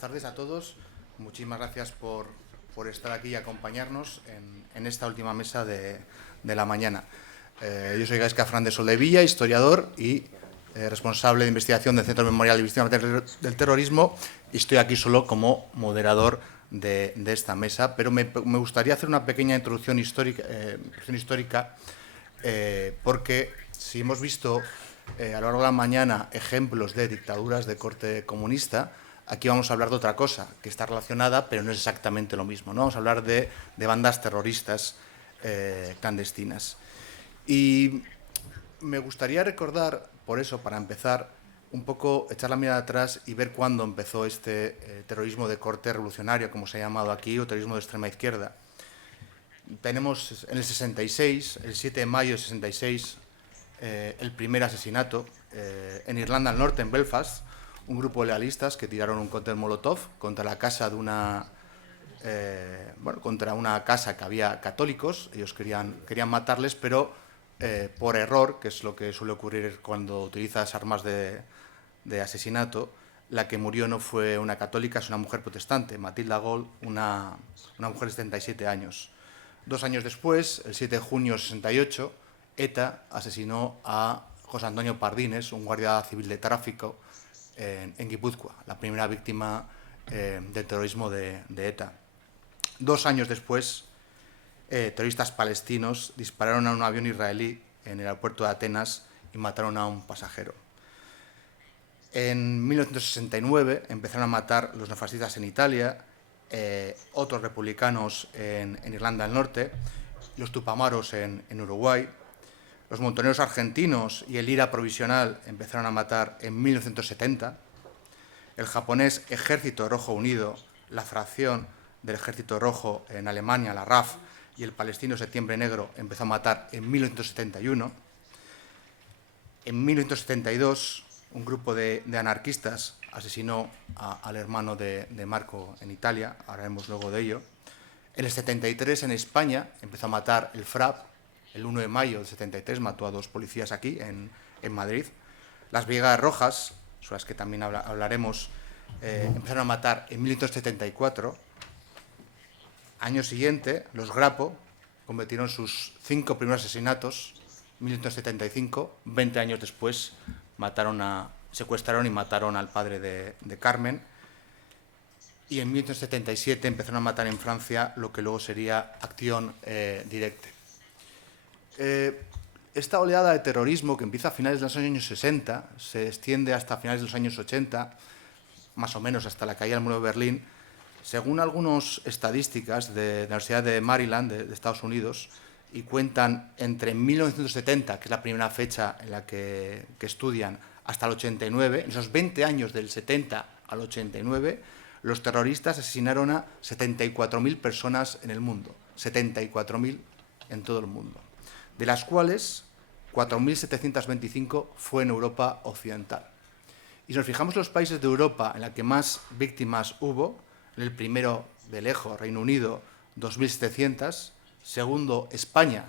tardes a todos. Muchísimas gracias por estar aquí y acompañarnos en esta última mesa de la mañana. Yo soy Gaisca Fernández Soldevilla, historiador y responsable de investigación del Centro Memorial y Víctimas del Terrorismo, y estoy aquí solo como moderador de esta mesa, pero me gustaría hacer una pequeña introducción histórica, porque si hemos visto a lo largo de la mañana ejemplos de dictaduras de corte comunista, aquí vamos a hablar de otra cosa, que está relacionada, pero no es exactamente lo mismo, ¿no? Vamos a hablar de bandas terroristas clandestinas. Y me gustaría recordar, por eso, para empezar, un poco echar la mirada atrás y ver cuándo empezó este terrorismo de corte revolucionario, como se ha llamado aquí, o terrorismo de extrema izquierda. Tenemos en el 66, el 7 de mayo del 66, el primer asesinato en Irlanda del Norte, en Belfast, un grupo de lealistas que tiraron un cóctel molotov contra la casa de contra una casa que había católicos. Ellos querían matarles, pero por error, que es lo que suele ocurrir cuando utilizas armas de asesinato, la que murió no fue una católica, es una mujer protestante, Matilda Gold, una mujer de 77 años. 2 años después, el 7 de junio de 68, ETA asesinó a José Antonio Pardines, un guardia civil de tráfico en Guipúzcoa, la primera víctima del terrorismo de ETA. 2 años después, terroristas palestinos dispararon a un avión israelí en el aeropuerto de Atenas y mataron a un pasajero. En 1969 empezaron a matar los neofascistas en Italia, otros republicanos en Irlanda del Norte, los tupamaros en Uruguay, los montoneros argentinos y el IRA provisional empezaron a matar en 1970, el japonés Ejército Rojo Unido, la fracción del Ejército Rojo en Alemania, la RAF, y el palestino Septiembre Negro empezó a matar en 1971. En 1972, un grupo de anarquistas asesinó al hermano de Marco en Italia, hablaremos luego de ello. En el 73, en España, empezó a matar el FRAP. El 1 de mayo del 73 mató a 2 policías aquí, en Madrid. Las Brigadas Rojas, sobre las que también hablaremos, empezaron a matar en 1974. Año siguiente, los Grapo cometieron sus 5 primeros asesinatos, 1975. 20 años después, secuestraron y mataron al padre de Carmen. Y en 1977 empezaron a matar en Francia lo que luego sería Acción Directe. Esta oleada de terrorismo, que empieza a finales de los años 60, se extiende hasta finales de los años 80, más o menos hasta la caída del muro de Berlín. Según algunas estadísticas de la Universidad de Maryland, de Estados Unidos, y cuentan entre 1970, que es la primera fecha en la que estudian, hasta el 89, en esos 20 años del 70 al 89, los terroristas asesinaron a 74.000 personas en el mundo, 74.000 en todo el mundo, de las cuales 4.725 fue en Europa Occidental. Y si nos fijamos en los países de Europa en los que más víctimas hubo, en el primero de lejos, Reino Unido, 2.700, segundo, España,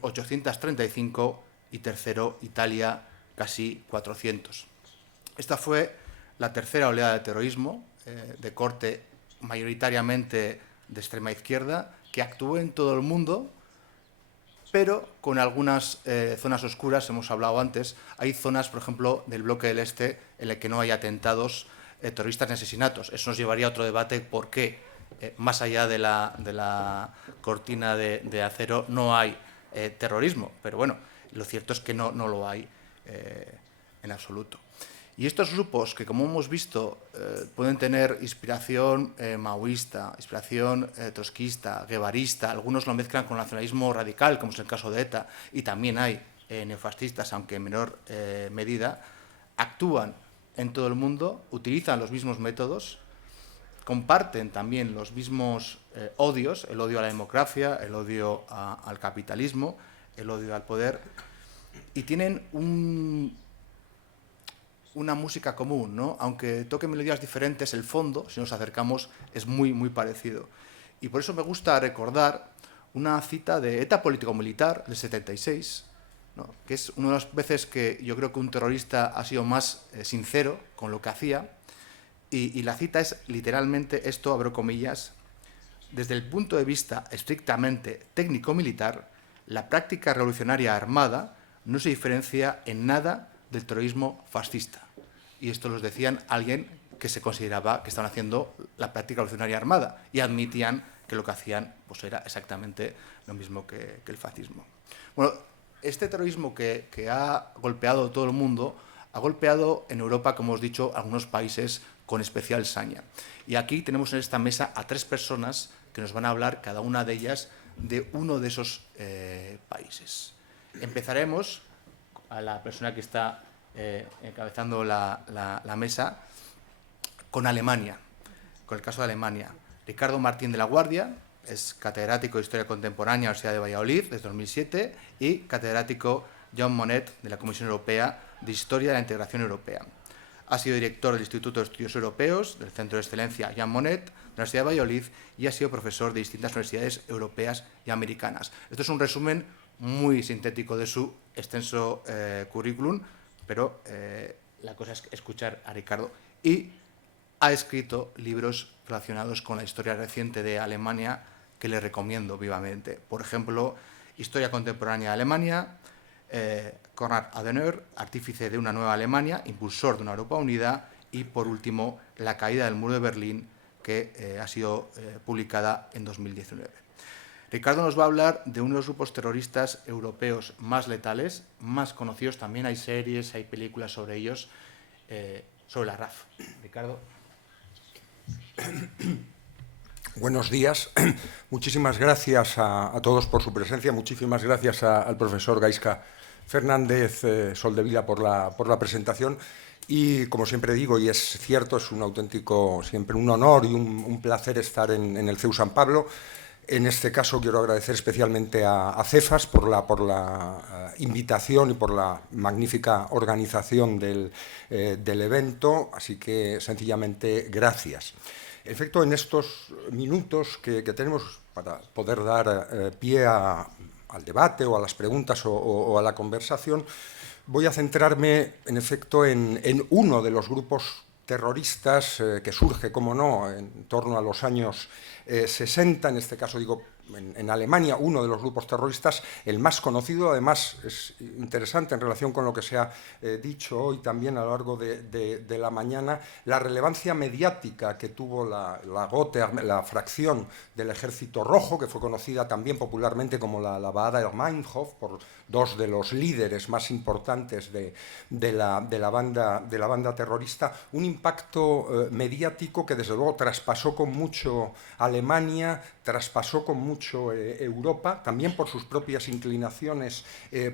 835, y tercero, Italia, casi 400. Esta fue la tercera oleada de terrorismo, de corte mayoritariamente de extrema izquierda, que actuó en todo el mundo, pero con algunas zonas oscuras. Hemos hablado antes. Hay zonas, por ejemplo, del bloque del Este en las que no hay atentados terroristas ni asesinatos. Eso nos llevaría a otro debate, por qué, más allá de la cortina de acero, no hay terrorismo. Pero bueno, lo cierto es que no lo hay en absoluto. Y estos grupos, que como hemos visto, pueden tener inspiración maoísta, inspiración trotskista, guevarista, algunos lo mezclan con nacionalismo radical, como es el caso de ETA, y también hay neofascistas, aunque en menor medida, actúan en todo el mundo, utilizan los mismos métodos, comparten también los mismos odios, el odio a la democracia, el odio al capitalismo, el odio al poder, y tienen una música común, ¿no? Aunque toquen melodías diferentes, el fondo, si nos acercamos, es muy, muy parecido. Y por eso me gusta recordar una cita de ETA político-militar del 76, ¿no? Que es una de las veces que yo creo que un terrorista ha sido más sincero con lo que hacía. Y la cita es literalmente esto, abro comillas: desde el punto de vista estrictamente técnico-militar, la práctica revolucionaria armada no se diferencia en nada del terrorismo fascista. Y esto los decían alguien que se consideraba que estaban haciendo la práctica revolucionaria armada y admitían que lo que hacían pues era exactamente lo mismo que el fascismo. Bueno, este terrorismo que ha golpeado todo el mundo ha golpeado en Europa, como os he dicho, algunos países con especial saña. Y aquí tenemos en esta mesa a 3 personas que nos van a hablar, cada una de ellas, de uno de esos países. Empezaremos a la persona que está encabezando la mesa con Alemania, con el caso de Alemania. Ricardo Martín de la Guardia es catedrático de Historia Contemporánea en la Universidad de Valladolid desde 2007 y catedrático Jean Monnet de la Comisión Europea de Historia de la Integración Europea. Ha sido director del Instituto de Estudios Europeos, del Centro de Excelencia Jean Monnet, de la Universidad de Valladolid, y ha sido profesor de distintas universidades europeas y americanas. Esto es un resumen muy sintético de su extenso currículum, pero la cosa es escuchar a Ricardo. Y ha escrito libros relacionados con la historia reciente de Alemania que le recomiendo vivamente. Por ejemplo, Historia Contemporánea de Alemania, Konrad Adenauer, artífice de una nueva Alemania, impulsor de una Europa unida, y por último, La caída del muro de Berlín, que ha sido publicada en 2019. Ricardo nos va a hablar de uno de los grupos terroristas europeos más letales, más conocidos. También hay series, hay películas sobre ellos, sobre la RAF. Ricardo. Buenos días. Muchísimas gracias a todos por su presencia. Muchísimas gracias al profesor Gaizka Fernández Soldevila por la presentación. Y, como siempre digo, y es cierto, es un auténtico, siempre un honor y un placer estar en el CEU San Pablo. En este caso quiero agradecer especialmente a Cefas por la invitación y por la magnífica organización del evento, así que sencillamente gracias. En efecto, en estos minutos que tenemos para poder dar pie al debate o a las preguntas o a la conversación, voy a centrarme, en efecto, en uno de los grupos terroristas que surge, como no, en torno a los años 60, en este caso digo en Alemania, uno de los grupos terroristas, el más conocido. Además es interesante en relación con lo que se ha dicho hoy también a lo largo de la mañana, la relevancia mediática que tuvo la Gotha, la fracción del Ejército Rojo, que fue conocida también popularmente como la Baader Meinhof, por dos de los líderes más importantes de la banda terrorista. Un impacto mediático que desde luego traspasó con mucho Alemania, traspasó con mucho Europa, también por sus propias inclinaciones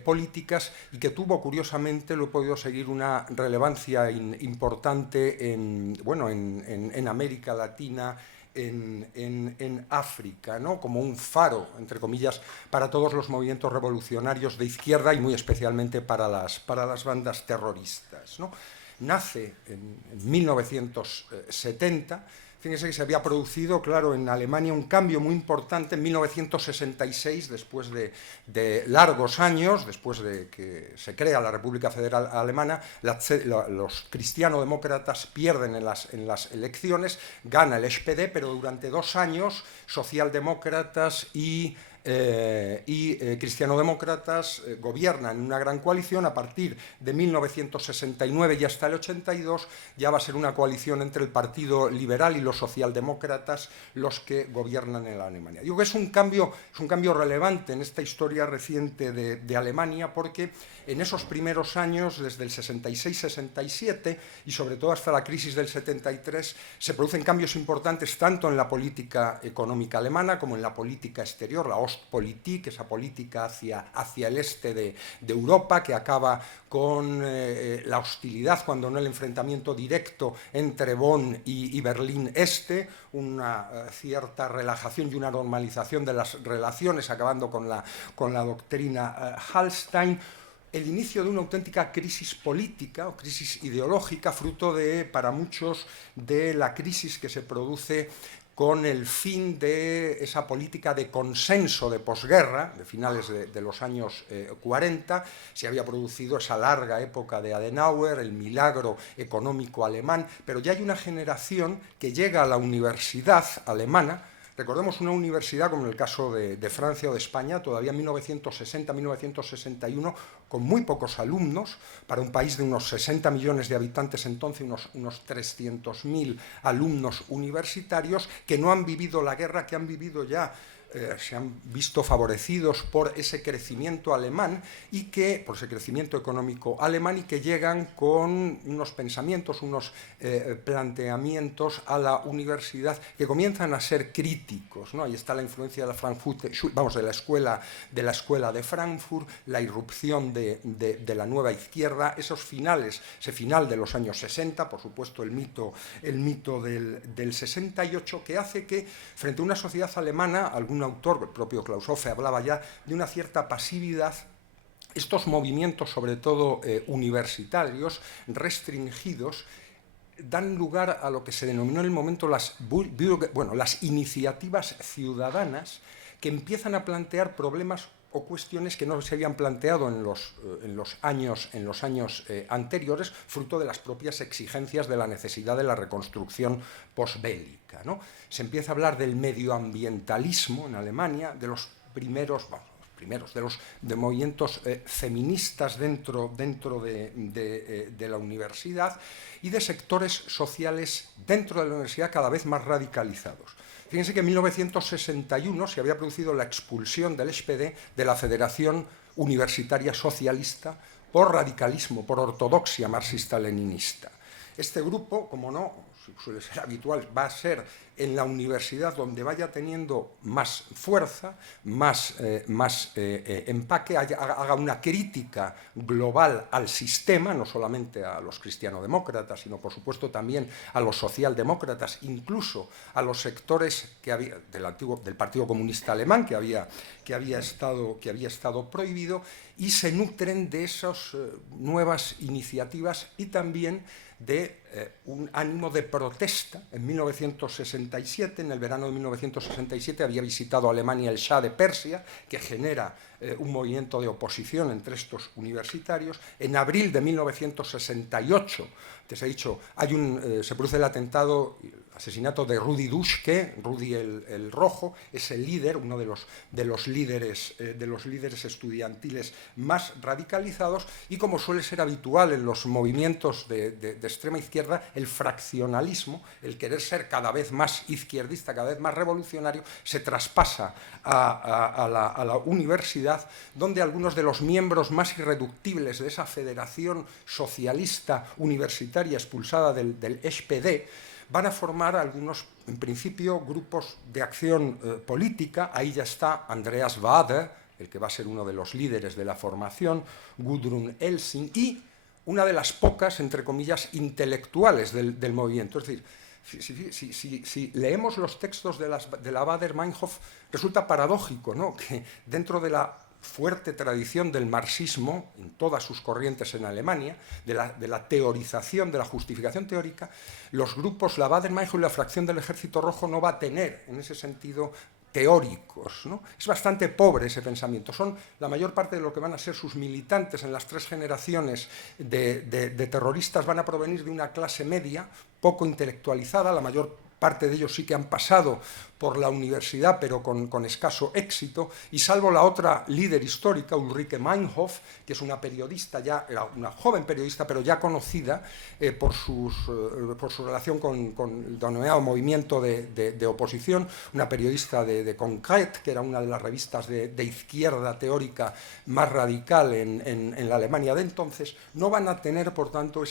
políticas, y que tuvo, curiosamente, lo he podido seguir, una relevancia importante en América Latina, en África, ¿no? Como un faro, entre comillas, para todos los movimientos revolucionarios de izquierda y muy especialmente para las bandas terroristas, ¿no? Nace en 1970. Fíjense que se había producido, claro, en Alemania un cambio muy importante en 1966, después de largos años, después de que se crea la República Federal Alemana. Los cristiano-demócratas pierden en las elecciones, gana el SPD, pero durante 2 años socialdemócratas y cristiano-demócratas gobiernan en una gran coalición. A partir de 1969 y hasta el 82 ya va a ser una coalición entre el Partido Liberal y los socialdemócratas los que gobiernan en la Alemania. Digo que es un cambio relevante en esta historia reciente de Alemania, porque en esos primeros años, desde el 66-67 y sobre todo hasta la crisis del 73, se producen cambios importantes tanto en la política económica alemana como en la política exterior, la Ostpolitik, esa política hacia el este de Europa, que acaba con la hostilidad, cuando no el enfrentamiento directo, entre Bonn y Berlín Este, una cierta relajación y una normalización de las relaciones, acabando con la doctrina Hallstein. El inicio de una auténtica crisis política o crisis ideológica, fruto para muchos, de la crisis que se produce con el fin de esa política de consenso de posguerra, de finales de los años 40, se había producido esa larga época de Adenauer, el milagro económico alemán, pero ya hay una generación que llega a la universidad alemana. Recordemos una universidad, como en el caso de Francia o de España, todavía en 1960-1961, con muy pocos alumnos, para un país de unos 60 millones de habitantes entonces, unos 300.000 alumnos universitarios que no han vivido la guerra, que han vivido ya, se han visto favorecidos por ese crecimiento alemán y que, por ese crecimiento económico alemán, y que llegan con unos pensamientos, unos planteamientos a la universidad que comienzan a ser críticos, ¿no? Ahí está la influencia de la de la escuela de Frankfurt, la irrupción de la nueva izquierda, ese final de los años 60, por supuesto el mito del 68, que hace que, frente a una sociedad alemana, algún autor, el propio Klaus Hofe, hablaba ya de una cierta pasividad. Estos movimientos, sobre todo universitarios, restringidos, dan lugar a lo que se denominó en el momento las iniciativas ciudadanas, que empiezan a plantear problemas o cuestiones que no se habían planteado en los años anteriores, fruto de las propias exigencias de la necesidad de la reconstrucción posbélica, ¿no? Se empieza a hablar del medioambientalismo en Alemania, de los primeros de movimientos feministas dentro de la universidad y de sectores sociales dentro de la universidad cada vez más radicalizados. Fíjense que en 1961 se había producido la expulsión del SPD de la Federación Universitaria Socialista por radicalismo, por ortodoxia marxista-leninista. Este grupo, como no suele ser habitual, va a ser en la universidad donde vaya teniendo más fuerza, más empaque, haga una crítica global al sistema, no solamente a los cristianodemócratas, sino por supuesto también a los socialdemócratas, incluso a los sectores del Partido Comunista Alemán, que había estado prohibido, y se nutren de esas nuevas iniciativas y también de un ánimo de protesta. En 1967, en el verano de 1967, había visitado Alemania el Shah de Persia, que genera un movimiento de oposición entre estos universitarios. En abril de 1968, que se ha dicho, se produce el asesinato de Rudi Dutschke, Rudi el Rojo, es el líder, uno de los líderes estudiantiles más radicalizados, y como suele ser habitual en los movimientos de extrema izquierda, el fraccionalismo, el querer ser cada vez más izquierdista, cada vez más revolucionario, se traspasa a la universidad, donde algunos de los miembros más irreductibles de esa federación socialista universitaria expulsada del SPD van a formar algunos, en principio, grupos de acción política. Ahí ya está Andreas Wader, el que va a ser uno de los líderes de la formación, Gudrun Elsing, y una de las pocas, entre comillas, intelectuales del movimiento. Es decir, si leemos los textos de la Baader-Meinhof, resulta paradójico, ¿no?, que dentro de la fuerte tradición del marxismo, en todas sus corrientes en Alemania, de la teorización, de la justificación teórica, los grupos, la Baader-Meinhof y la fracción del Ejército Rojo no va a tener, en ese sentido, teóricos, ¿no? Es bastante pobre ese pensamiento. Son la mayor parte de lo que van a ser sus militantes en las 3 generaciones de terroristas, van a provenir de una clase media poco intelectualizada. La mayor parte de ellos sí que han pasado por la universidad, pero con escaso éxito, y salvo la otra líder histórica, Ulrike Meinhof, que es una periodista, ya era una joven periodista, pero ya conocida por su relación con el denominado movimiento de oposición, una periodista de Konkret, que era una de las revistas de izquierda teórica más radical en la Alemania de entonces, no van a tener, por tanto,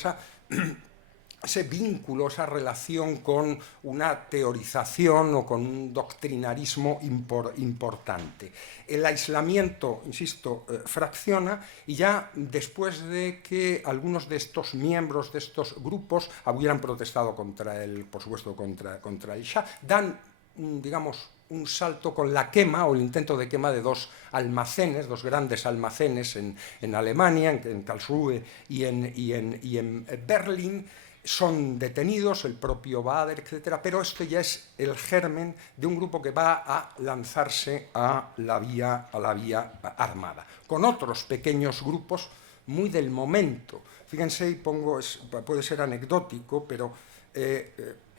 ese vínculo, esa relación con una teorización o con un doctrinarismo importante. El aislamiento, insisto, fracciona, y ya después de que algunos de estos miembros de estos grupos hubieran protestado por supuesto, contra el Shah, dan, digamos, un salto con la quema o el intento de quema de 2 grandes almacenes en Alemania, en Karlsruhe y en Berlín, Son detenidos, el propio Baader, etcétera, pero esto ya es el germen de un grupo que va a lanzarse a la vía armada, con otros pequeños grupos muy del momento. Fíjense, y puede ser anecdótico, pero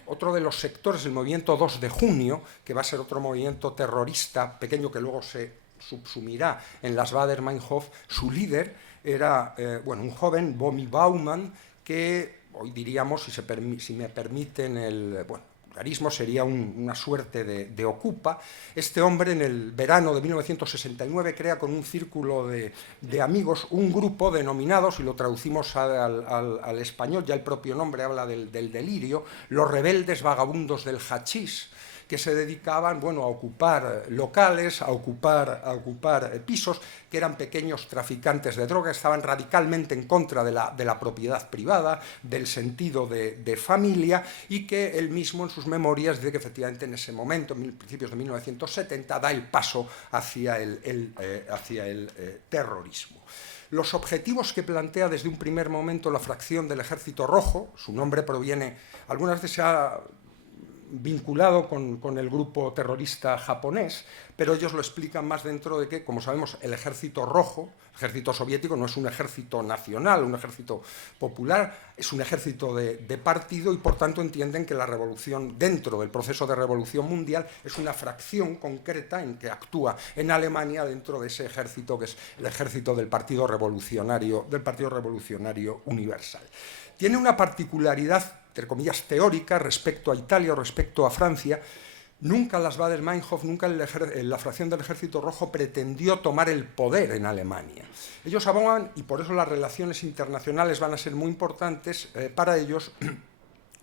otro de los sectores del movimiento 2 de junio, que va a ser otro movimiento terrorista pequeño que luego se subsumirá en las Baader-Meinhof, su líder era un joven, Bomi Baumann, que hoy diríamos, si me permiten el vulgarismo, sería una suerte de ocupa. Este hombre en el verano de 1969 crea con un círculo de amigos un grupo denominado, si lo traducimos al español, ya el propio nombre habla del delirio, los rebeldes vagabundos del hachís, que se dedicaban a ocupar locales, a ocupar pisos, que eran pequeños traficantes de droga, estaban radicalmente en contra de la propiedad privada, del sentido de familia, y que él mismo en sus memorias dice que efectivamente en ese momento, en principios de 1970, da el paso hacia el terrorismo. Los objetivos que plantea desde un primer momento la fracción del Ejército Rojo, su nombre proviene, algunas veces se ha vinculado con el grupo terrorista japonés, pero ellos lo explican más dentro de que, como sabemos, el Ejército Rojo, el ejército soviético, no es un ejército nacional, un ejército popular, es un ejército de partido, y por tanto entienden que la revolución, dentro del proceso de revolución mundial, es una fracción concreta en que actúa en Alemania dentro de ese ejército que es el ejército del Partido Revolucionario Universal. Tiene una particularidad, entre comillas, teórica respecto a Italia o respecto a Francia. Nunca las Baader-Meinhof, nunca la fracción del Ejército Rojo pretendió tomar el poder en Alemania. Ellos abogan, y por eso las relaciones internacionales van a ser muy importantes para ellos,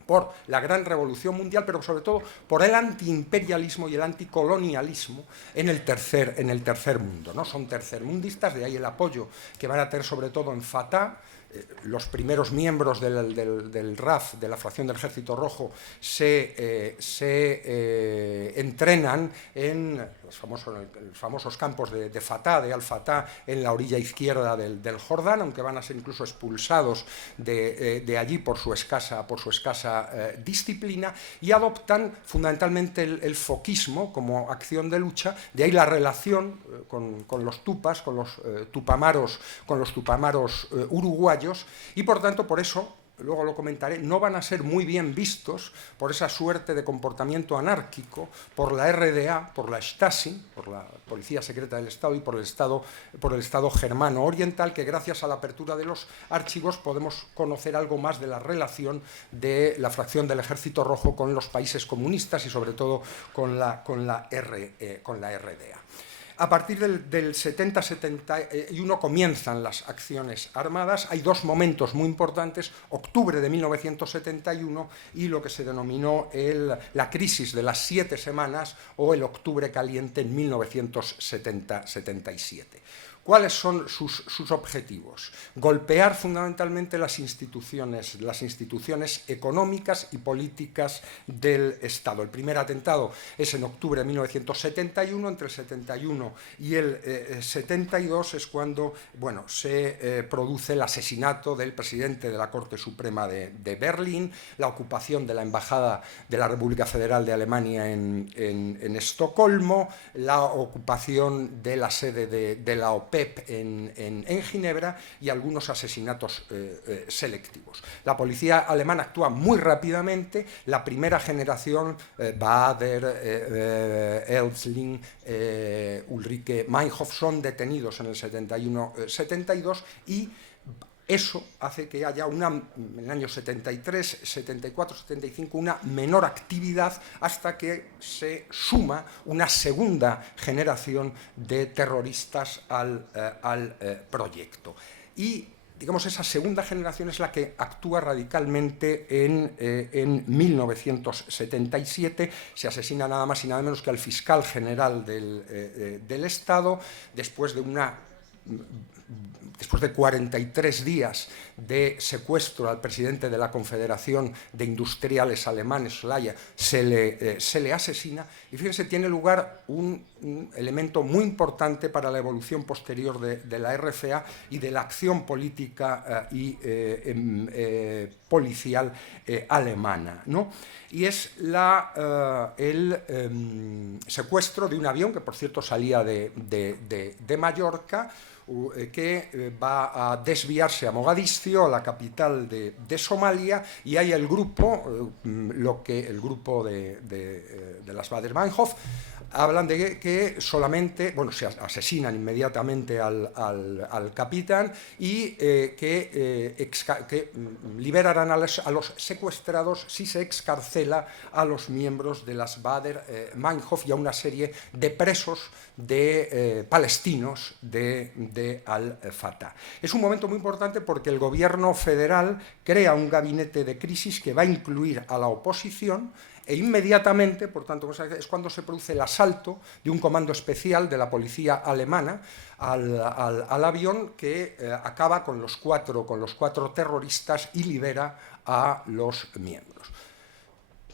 por la gran revolución mundial, pero sobre todo por el antiimperialismo y el anticolonialismo en el tercer mundo, ¿no? Son tercermundistas, de ahí el apoyo que van a tener sobre todo en Fatah. Los primeros miembros del RAF, de la fracción del Ejército Rojo, se entrenan en los famosos campos de Fatah, de Al-Fatah, en la orilla izquierda del Jordán, aunque van a ser incluso expulsados de allí por su escasa disciplina, y adoptan fundamentalmente el foquismo como acción de lucha. De ahí la relación con los tupas, con los tupamaros uruguayos, y por tanto, por eso, luego lo comentaré, no van a ser muy bien vistos por esa suerte de comportamiento anárquico, por la RDA, por la Stasi, por la Policía Secreta del Estado, y por el Estado germano oriental, que gracias a la apertura de los archivos podemos conocer algo más de la relación de la fracción del Ejército Rojo con los países comunistas y sobre todo con la RDA. A partir del 70-71 comienzan las acciones armadas. Hay dos momentos muy importantes: octubre de 1971 y lo que se denominó la crisis de las 7 semanas o el octubre caliente en 1977. ¿Cuáles son sus objetivos? Golpear fundamentalmente las instituciones económicas y políticas del Estado. El primer atentado es en octubre de 1971, entre el 71 y el 72 es cuando se produce el asesinato del presidente de la Corte Suprema de Berlín, la ocupación de la Embajada de la República Federal de Alemania en Estocolmo, la ocupación de la sede de la OPEP en Ginebra, y algunos asesinatos selectivos. La policía alemana actúa muy rápidamente. La primera generación, Baader, Elzling, Ulrike Meinhof, son detenidos en el 71-72, y eso hace que haya en el año 73, 74, 75, una menor actividad, hasta que se suma una segunda generación de terroristas al proyecto. Y digamos, esa segunda generación es la que actúa radicalmente en 1977. Se asesina nada más y nada menos que al fiscal general del Estado, después de una después de 43 días de secuestro al presidente de la Confederación de Industriales Alemanes, Schleyer, se le asesina. Y fíjense, tiene lugar un elemento muy importante para la evolución posterior de la RFA y de la acción política y policial alemana, ¿no? Y es el secuestro de un avión que, por cierto, salía de Mallorca, que va a desviarse a Mogadiscio, la capital de Somalia, y hay el grupo, el grupo de las Baader-Meinhof, hablan de que solamente, bueno, se asesinan inmediatamente al capitán y que liberarán a los secuestrados si se excarcela a los miembros de las Baader-Meinhof y a una serie de presos palestinos de Al-Fatah. Es un momento muy importante porque el gobierno federal crea un gabinete de crisis que va a incluir a la oposición, e inmediatamente, por tanto, es cuando se produce el asalto de un comando especial de la policía alemana al avión que acaba con los cuatro terroristas y libera a los miembros.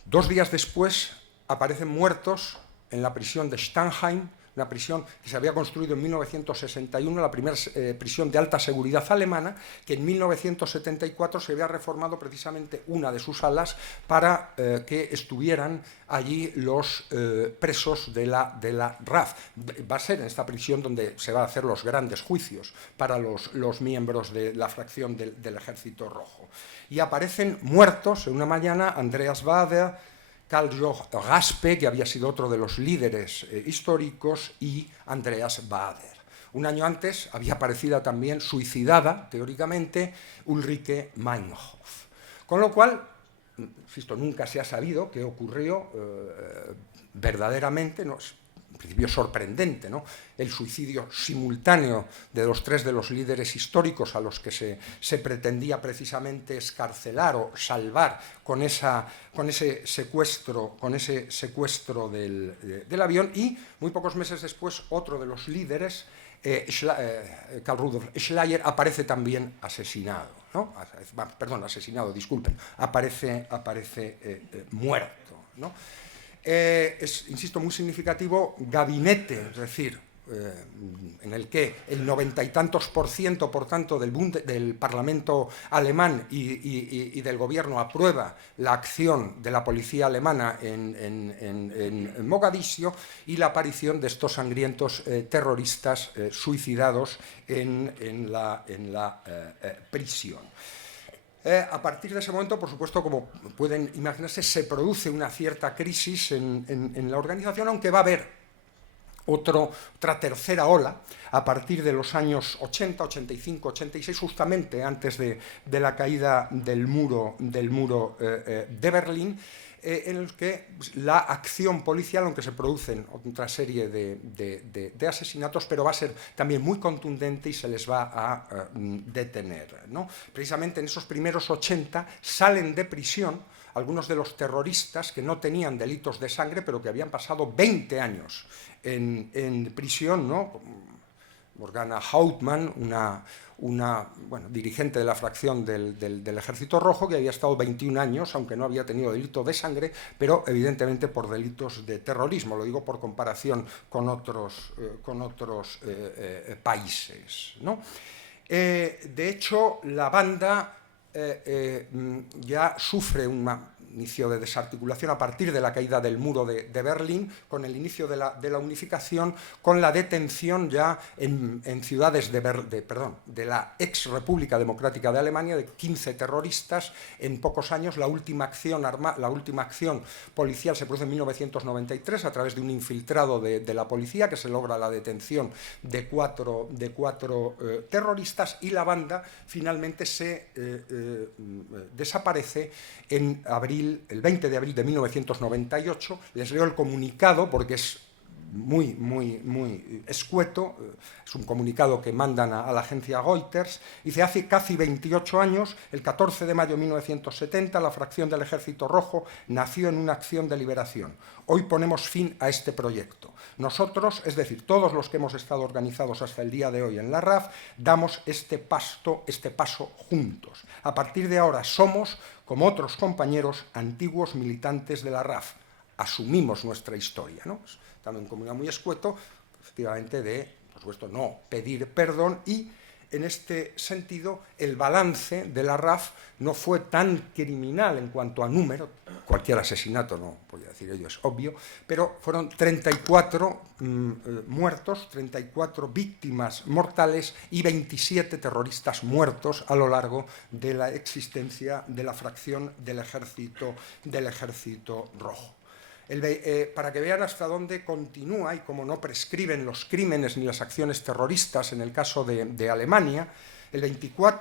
2 días después aparecen muertos en la prisión de Stammheim, una prisión que se había construido en 1961, la primera prisión de alta seguridad alemana, que en 1974 se había reformado precisamente una de sus salas para que estuvieran allí los presos de la RAF. Va a ser en esta prisión donde se van a hacer los grandes juicios para los miembros de la fracción del Ejército Rojo. Y aparecen muertos en una mañana Andreas Baader, Karl-Georg Raspe, que había sido otro de los líderes históricos, y Andreas Baader. Un año antes había aparecido también suicidada, teóricamente, Ulrike Meinhof. Con lo cual, insisto, nunca se ha sabido qué ocurrió verdaderamente, ¿no? En principio sorprendente, ¿no? El suicidio simultáneo de los 3 de los líderes históricos a los que se pretendía precisamente excarcelar o salvar con ese secuestro del avión, y muy pocos meses después otro de los líderes, Karl Rudolf Schleyer, aparece también asesinado, ¿no? Aparece muerto, ¿no? Es, insisto, muy significativo gabinete, es decir, en el que el 90 y tantos %, por tanto, del Parlamento alemán y del gobierno aprueba la acción de la policía alemana en Mogadiscio, y la aparición de estos sangrientos terroristas suicidados en la prisión. A partir de ese momento, por supuesto, como pueden imaginarse, se produce una cierta crisis en la organización, aunque va a haber otra tercera ola a partir de los años 80, 85, 86, justamente antes de la caída del muro de Berlín, en el que la acción policial, aunque se producen otra serie de asesinatos, pero va a ser también muy contundente y se les va a detener, ¿no? Precisamente en esos primeros 80 salen de prisión algunos de los terroristas que no tenían delitos de sangre, pero que habían pasado 20 años en prisión, ¿no? Morgana Hauptmann, una dirigente de la fracción del Ejército Rojo, que había estado 21 años, aunque no había tenido delito de sangre, pero evidentemente por delitos de terrorismo, lo digo por comparación con otros países, ¿no? De hecho, la banda ya sufre un inicio de desarticulación a partir de la caída del muro de Berlín, con el inicio de la unificación, con la detención ya en ciudades de la ex República Democrática de Alemania de 15 terroristas en pocos años. La última acción policial se produce en 1993 a través de un infiltrado de la policía, que se logra la detención de cuatro terroristas, y la banda finalmente se desaparece el 20 de abril de 1998. Les leo el comunicado porque es muy escueto, es un comunicado que mandan a la agencia Reuters. Dice: hace casi 28 años, el 14 de mayo de 1970, la fracción del Ejército Rojo nació en una acción de liberación. Hoy ponemos fin a este proyecto. Nosotros, es decir, todos los que hemos estado organizados hasta el día de hoy en la RAF, damos este paso juntos. A partir de ahora somos, como otros compañeros, antiguos militantes de la RAF. Asumimos nuestra historia, ¿no? Estando en comunidad muy escueto, efectivamente, de, por supuesto, no pedir perdón, y en este sentido el balance de la RAF no fue tan criminal en cuanto a número. Cualquier asesinato, no voy a decir ello, es obvio, pero fueron 34 muertos, 34 víctimas mortales y 27 terroristas muertos a lo largo de la existencia de la fracción del Ejército Rojo. Para que vean hasta dónde continúa y cómo no prescriben los crímenes ni las acciones terroristas en el caso de Alemania, el 22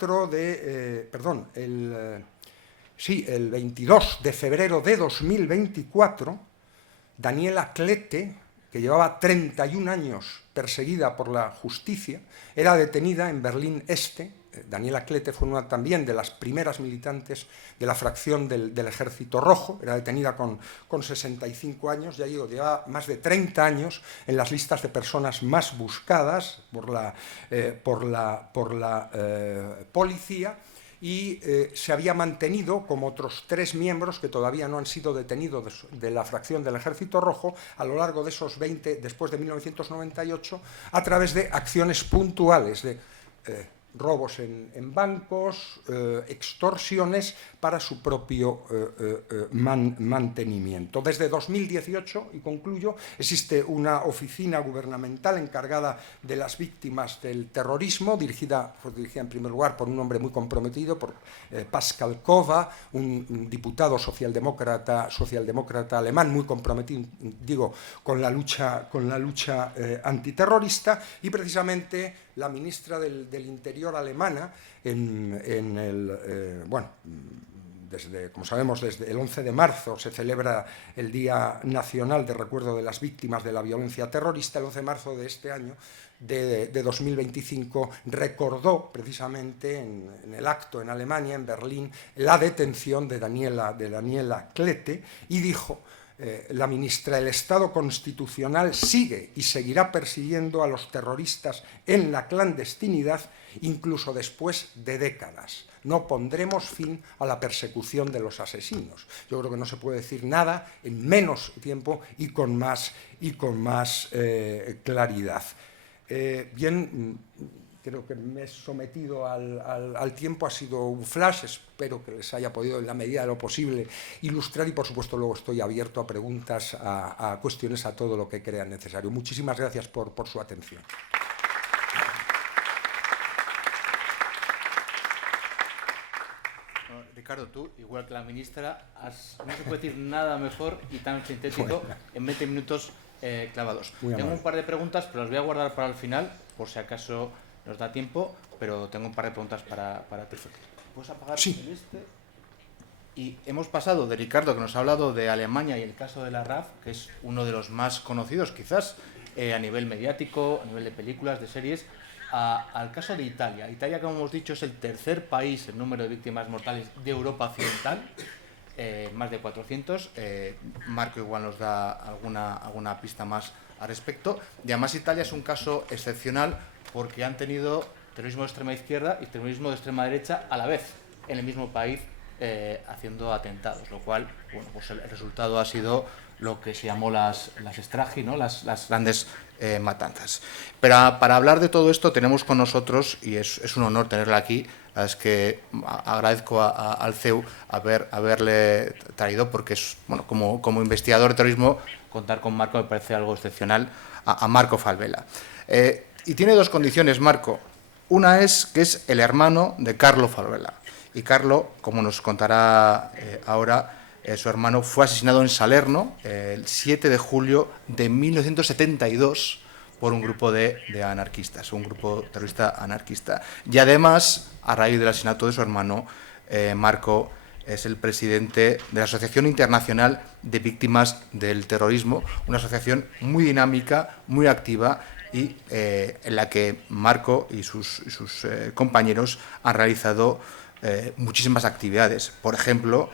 de febrero de 2024, Daniela Klette, que llevaba 31 años perseguida por la justicia, era detenida en Berlín Este. Daniela Klette fue una también de las primeras militantes de la fracción del Ejército Rojo, era detenida con 65 años, ya digo, llevaba más de 30 años en las listas de personas más buscadas por la policía, y se había mantenido, como otros 3 miembros que todavía no han sido detenidos de la fracción del Ejército Rojo, a lo largo de esos 20, después de 1998, a través de acciones puntuales de robos en bancos, extorsiones para su propio mantenimiento. Desde 2018, y concluyo, existe una oficina gubernamental encargada de las víctimas del terrorismo, dirigida en primer lugar por un hombre muy comprometido, por Pascal Kova, un diputado socialdemócrata alemán muy comprometido, digo, con la lucha antiterrorista, y precisamente la ministra del Interior alemana, como sabemos, desde el 11 de marzo se celebra el Día Nacional de Recuerdo de las Víctimas de la Violencia Terrorista. El 11 de marzo de este año, de 2025, recordó precisamente en el acto en Alemania, en Berlín, la detención de Daniela Klette, y dijo la ministra: el Estado constitucional sigue y seguirá persiguiendo a los terroristas en la clandestinidad, incluso después de décadas. No pondremos fin a la persecución de los asesinos. Yo creo que no se puede decir nada en menos tiempo y con más claridad. Bien, creo que me he sometido al tiempo, ha sido un flash, espero que les haya podido en la medida de lo posible ilustrar, y por supuesto luego estoy abierto a preguntas, a cuestiones, a todo lo que crean necesario. Muchísimas gracias por su atención. Ricardo, tú, igual que la ministra, no se puede decir nada mejor y tan sintético en 20 minutos clavados. Tengo un par de preguntas, pero las voy a guardar para el final, por si acaso nos da tiempo, pero tengo un par de preguntas para ti. ¿Puedes apagar el este? Y hemos pasado de Ricardo, que nos ha hablado de Alemania y el caso de la RAF, que es uno de los más conocidos quizás a nivel mediático, a nivel de películas, de series, al caso de Italia. Italia, como hemos dicho, es el tercer país en número de víctimas mortales de Europa Occidental, más de 400. Marco igual nos da alguna pista más al respecto. Y además Italia es un caso excepcional porque han tenido terrorismo de extrema izquierda y terrorismo de extrema derecha a la vez en el mismo país, haciendo atentados, lo cual, bueno, pues el resultado ha sido lo que se llamó las Stragi, ¿no? las grandes matanzas. Pero para hablar de todo esto tenemos con nosotros, y es un honor tenerla aquí, es que agradezco al CEU haberle traído, porque es, bueno, como investigador de terrorismo, contar con Marco me parece algo excepcional, a Marco Falvella. Y tiene 2 condiciones, Marco. Una es que es el hermano de Carlo Falvella. Y Carlo, como nos contará ahora, su hermano fue asesinado en Salerno el 7 de julio de 1972 por un grupo de anarquistas, un grupo terrorista anarquista. Y además, a raíz del asesinato de su hermano, Marco es el presidente de la Asociación Internacional de Víctimas del Terrorismo, una asociación muy dinámica, muy activa y en la que Marco y sus compañeros han realizado muchísimas actividades. Por ejemplo,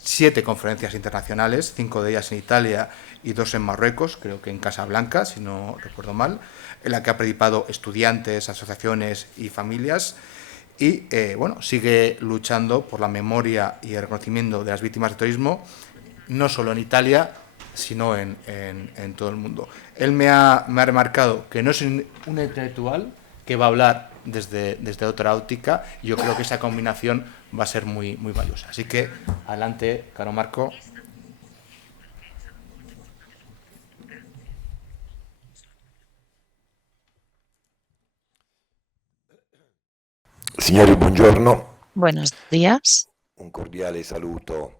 7 conferencias internacionales, 5 de ellas en Italia y 2 en Marruecos, creo que en Casablanca, si no recuerdo mal, en la que ha participado estudiantes, asociaciones y familias. Y bueno, sigue luchando por la memoria y el reconocimiento de las víctimas de terrorismo, no solo en Italia, sino en todo el mundo. Él me ha remarcado que no es un intelectual que va a hablar desde otra óptica, y yo creo que esa combinación va a ser muy valiosa. Así que adelante, caro Marco. Signori, buongiorno. Buenos días. Un cordiale saluto.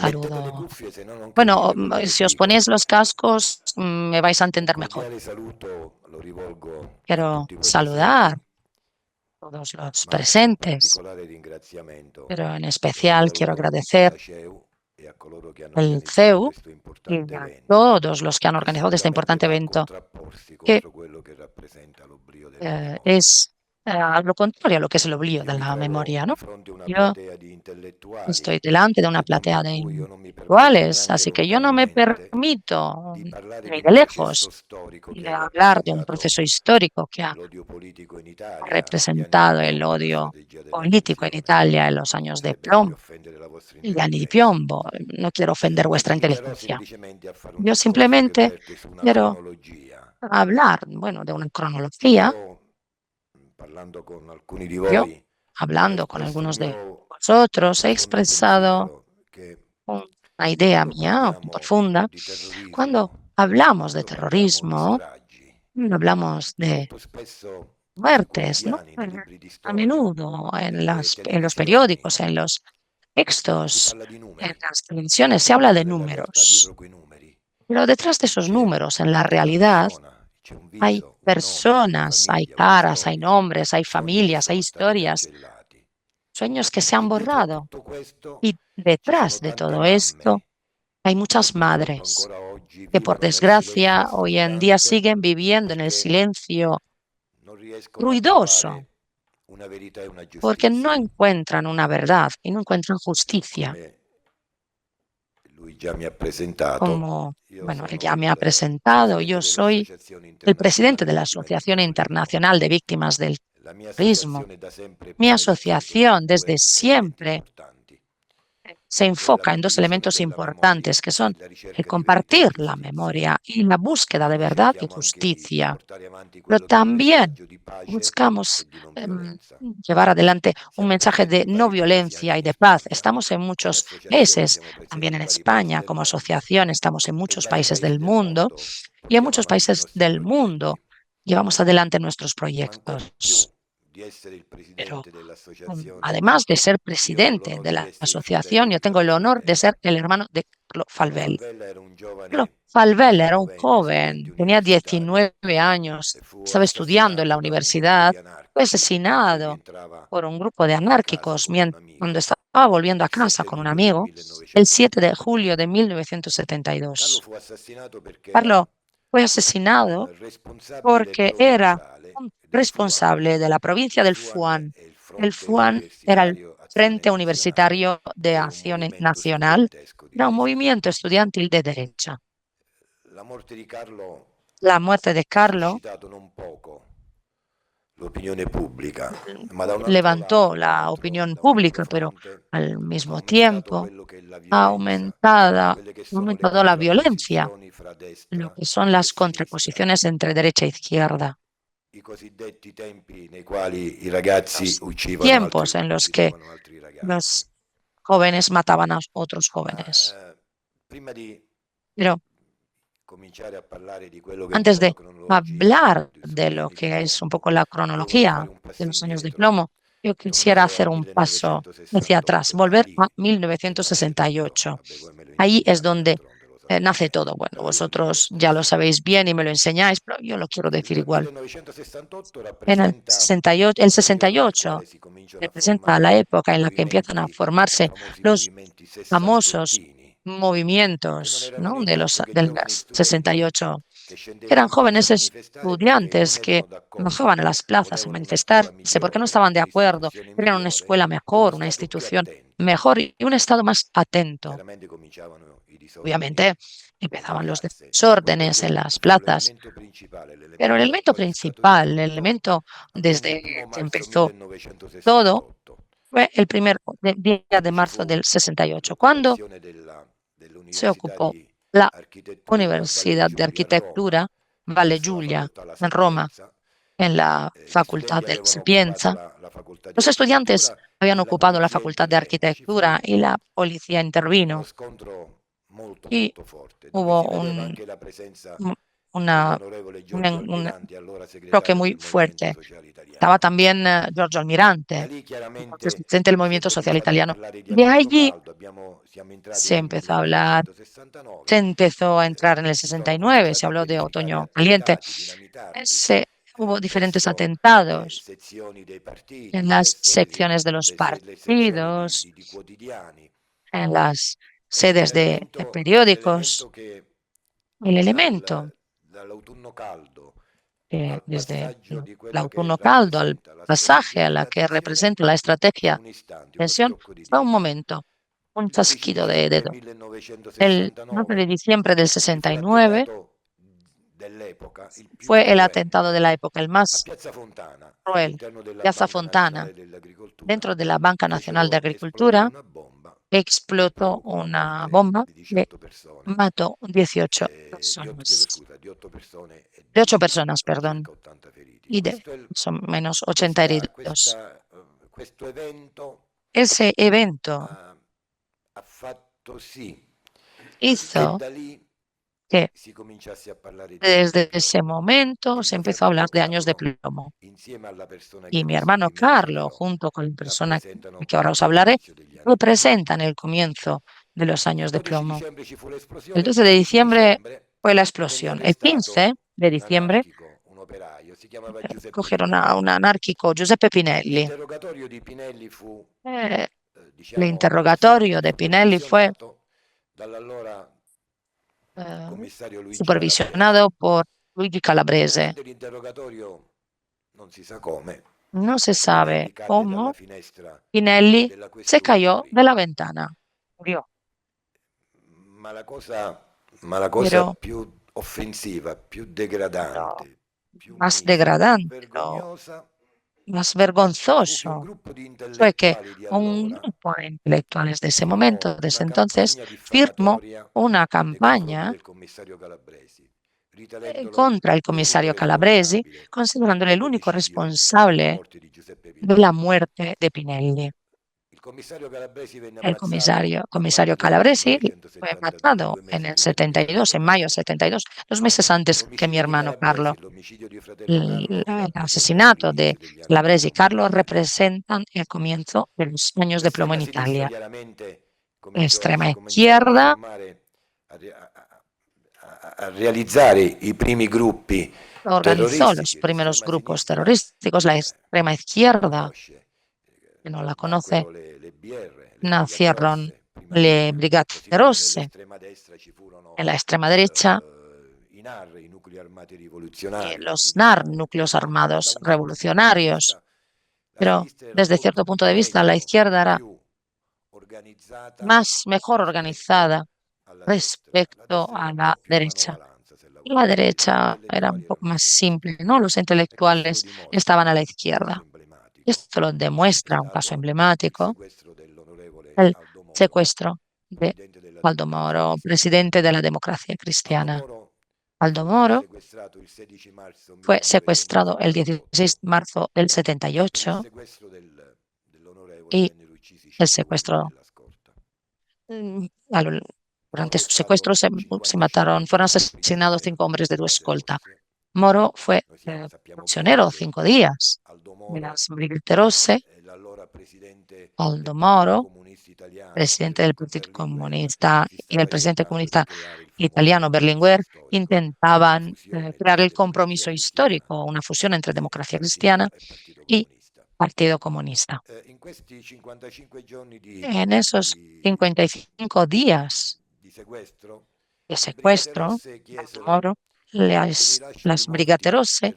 Mettete le Saludo. cuffie, se no non Bueno, capisco quello che si os dico. ponéis los cascos, me vais a entender mejor. Cordiale saluto lo rivolgo a Quiero tutti voi saludar presenti, a todos los ma un presentes, particolare ringraziamento pero en lo especial quiero rivolgo agradecer alla CEU e a coloro che hanno al organizzato CEU questo y importante a evento, todos los que han che organizado este sicuramente importante va a evento, contrapporsi que contro quello che rappresenta l'oblio della es a lo contrario a lo que es el oblio Io de mi la trovo memoria, di ¿no? fronte a una Yo platea di intellettuali estoy delante de una e tanto platea de più io non mi permetto intelectuales, neanche así que yo no me lontanamente permito di parlare ni di de un processo lejos storico che de ha hablar de un proceso rappresentato histórico que ha l'odio politico in Italia negli anni di representado el piombo, la odio strategia della político en fusione. Italia en los años de Sarebbe meglio plomo offendere la vostra y anni di intelligenza. piombo. No quiero ofender Mi vuestra limiterò inteligencia. semplicemente a fare un Yo discorso che simplemente verte su una quiero cronologia. hablar, bueno, de una cronología. Io, parlando con alcuni di Yo, voi, ho hablando con espresso il algunos de mio vosotros, he profondo expresado pensiero che una idea quando mía muy parliamo profunda. di Cuando terrorismo, hablamos de quando parliamo di terrorismo, stragi, hablamos de molto spesso sui muertes, ¿no? quotidiani, nei libri di A storia, menudo nelle en los televisioni, periódicos, en los si textos, parla di en numeri, las televisiones, se ma habla de qual è la realtà números. dietro quei numeri? Pero detrás de esos C'è números, en la una realidad, persona, c'è un hay viso, un nome, una personas, hay famiglia, una caras, hay storia, nombres, hay sogni che familias, hay sono stati historias, cancellati. sueños que se han E dietro a borrado. tutto questo Y ci sono detrás de tante todo esto mamme hay che muchas purtroppo madres ancora oggi que por vivono nel silenzio desgracia hoy en día assordante siguen viviendo en el perché silencio non riescono a ruidoso, trovare una verità e una porque no giustizia. encuentran una verdad y no encuentran justicia. Come lui già mi ha presentato, Como, io bueno, él sono ya me ha il presentado, presidente yo soy dell'Associazione el presidente Internazionale de la Vittime del Asociación Terrorismo. Internacional de Víctimas del La mia Terrorismo. associazione da sempre Mi paralizza su asociación desde due elementi siempre importanti, se che è la enfoca en dos condivisione elementos della memoria importantes, que e son la el ricerca di verità e compartir la giustizia. memoria y la búsqueda de Ma verdad y cerchiamo anche di justicia. portare avanti Pero quello che è un también messaggio di pace buscamos e di non violenza. llevar adelante un Siamo mensaje presenti de in no vari paesi, violencia anche y in de paz. Spagna, Estamos en come muchos associazione países, siamo presenti también en in vari paesi España del como mondo asociación, estamos en e in muchos vari países paesi del del mundo mondo y en portiamo muchos avanti i países nostri del progetti. mundo llevamos adelante nuestros Ma ancor più proyectos. di essere il Pero presidente dell'associazione, además de ser io ho presidente de l'onore di la essere il asociación, fratello yo di tengo el Carlo honor de Falvella. ser el hermano de Carlo Carlo Falvel. Falvella era un Carlo giovane Falvel era un sloveno, studente joven, tenía universitario 19 años, e fu estaba estudiando en la assassinato da un gruppo universidad, di fue anarchici mentre asesinado rientrava por un grupo de a casa anárquicos con un cuando amico estaba volviendo a il casa 7 con un luglio del amigo el 7 de 1972. julio de Carlo 1972. fu assassinato perché era Carlo fue asesinado responsabile porque era provinciale un del FUAN. responsable de la provincia Il del FUAN Fuan. è il El Fronte Fuan era el Universitario Azione Frente Nazionale, Universitario de che è un Acción movimento Nacional, studentesco di era un destra. movimiento estudiantil de derecha. La morte di Carlo La muerte de ha Carlo suscitato non poco l'opinione pubblica, ma da un altro levantó lato, la opinión da un altro pública, pero fronte, al ha mismo aumentato tiempo quello che è la ha violenza, aumentado, quelle che ha sono le aumentado la violencia, contrapposizioni fra lo destra que son e las sinistra, contraposiciones entre derecha e izquierda. i cosiddetti tempi nei quali i ragazzi Los tiempos en los que uccidevano altri ragazzi. los jóvenes mataban a otros Ma jóvenes. prima di Pero cominciare a parlare di quello che è un antes po' de la cronologia hablar sugli de lo anni di que es un piombo, poco la io vorrei cronología fare un de passo los años de indietro plomo, yo e quisiera andare al hacer un paso hacia atrás, 1968, da volver lì a che nasce tutto. 1968. Vabbè, voi me lo Ahí es insegnate, donde d'altronde lo nace todo. Bueno, vosotros ya lo sabéis bien y me lo enseñáis, pero yo lo quiero decir igual. En el 68 representa la época en la que empiezan a formarse los famosos movimientos, ¿no?, del 68. Eran jóvenes estudiantes que bajaban a las plazas a manifestarse porque no estaban de acuerdo. Querían una escuela mejor, una institución mejor y un Estado más atento. Obviamente empezaban los desórdenes en las plazas, pero el elemento principal, el elemento desde que empezó todo, fue el primer día de marzo del 68, cuando se ocupó la Universidad de Arquitectura Valle Giulia en Roma, en la Facultad de Sapienza. Los estudiantes habían ocupado la Facultad de Arquitectura y la policía intervino y hubo un choque muy fuerte. Estaba también Giorgio Almirante, entonces presidente del Movimiento Social Italiano. De allí se empezó a hablar, se empezó a entrar en el 69, se habló de otoño caliente. Hubo diferentes atentados en las secciones de los partidos, en las sedes de periódicos. El elemento desde el autunno caldo al pasaje a la que representa la estrategia de tensión fue un momento, un chasquido de dedo. El 9 de diciembre del 69 fue el atentado de la época, el más cruel. Piazza Fontana, dentro de la Banca Nacional de Agricultura, explotó una bomba que mató 18 personas. De 8 personas, perdón, y de más o menos 80 heridos. Ese evento hizo que desde ese momento se empezó a hablar de años de plomo. Y mi hermano Carlo, junto con la persona que ahora os hablaré, representan el comienzo de los años de plomo. El 12 de diciembre fue la explosión. El 15 de diciembre cogieron a un anarquico, Giuseppe Pinelli. El interrogatorio de Pinelli fue supervisionado por Luigi Calabrese. No se sabe cómo Pinelli se cayó de la ventana. Murió. Pero más degradante, más vergonzoso fue que un grupo de intelectuales de ese momento, desde entonces, firmó una campaña contra el comisario Calabresi, considerándole el único responsable de la muerte de Pinelli. El comisario Calabresi fue matado en el 72, en mayo del 72, 2 meses antes que mi hermano Carlo. El asesinato de Calabresi y Carlo representan el comienzo de los años de plomo en Italia. La extrema izquierda organizó los primeros grupos terrorísticos. La extrema izquierda, que no la conoce, nacieron le Brigate Rosse. En la extrema derecha, los NAR, núcleos armados revolucionarios. Pero desde cierto punto de vista, la izquierda era mejor organizada respecto a la derecha. La derecha era un poco más simple, ¿no? Los intelectuales estaban a la izquierda. Esto lo demuestra un caso emblemático, el secuestro de Aldo Moro, presidente de la Democracia Cristiana. Aldo Moro fue secuestrado el 16 de marzo del 78 y el secuestro, durante su secuestro se mataron, fueron asesinados 5 hombres de su escolta. Moro fue prisionero 5 días de las Brigate Rosse. Aldo Moro presidente del Partido Comunista y el presidente comunista italiano Berlinguer intentaban crear el compromiso histórico, una fusión entre democracia cristiana y Partido Comunista. En esos 55 días de secuestro, Moro, las Brigate Rosse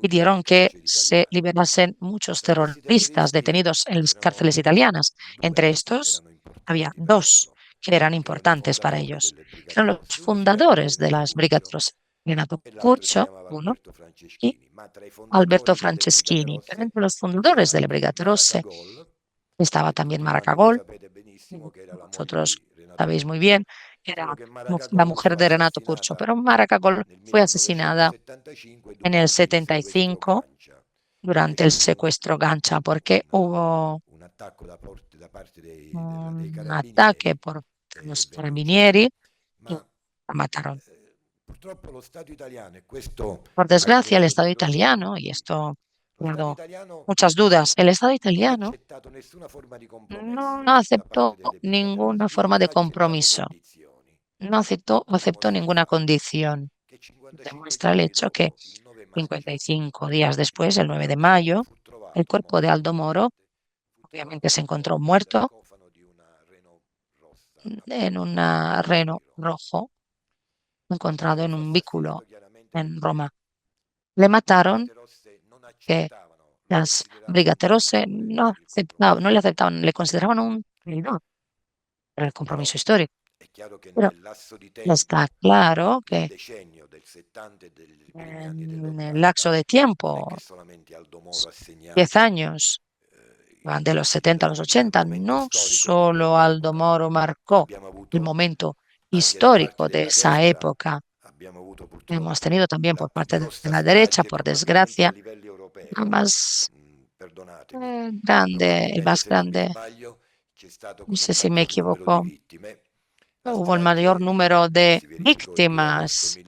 pidieron que se liberasen muchos terroristas detenidos en las cárceles italianas. Entre estos había dos que eran importantes para ellos. Eran los fundadores de las Brigate Rosse, Renato Curcio, uno, y Alberto Franceschini. Pero entre los fundadores de la Brigate Rosse estaba también Maracagol. Vosotros sabéis muy bien, era la mujer de Renato Curcio, pero Maracagol fue asesinada en el 75 durante el secuestro Gancia, porque hubo un ataque por los carabinieri y la mataron. Por desgracia, el Estado italiano, y esto ha dado muchas dudas, el Estado italiano no aceptó ninguna forma de compromiso, no aceptó ninguna condición. Demuestra el hecho que 55 días después, el 9 de mayo, el cuerpo de Aldo Moro obviamente se encontró muerto en un Renault rojo encontrado en un vehículo en Roma. Le mataron, que las Brigate Rosse no le aceptaban, le consideraban un traidor por el compromiso histórico. Pero está claro que en el lapso de tiempo, 10 años, van de los 70 a los 80, no solo Aldo Moro marcó el momento histórico de esa época. Hemos tenido también por parte de la derecha, por desgracia, el más grande, no sé si me equivoco, hubo el mayor número de víctimas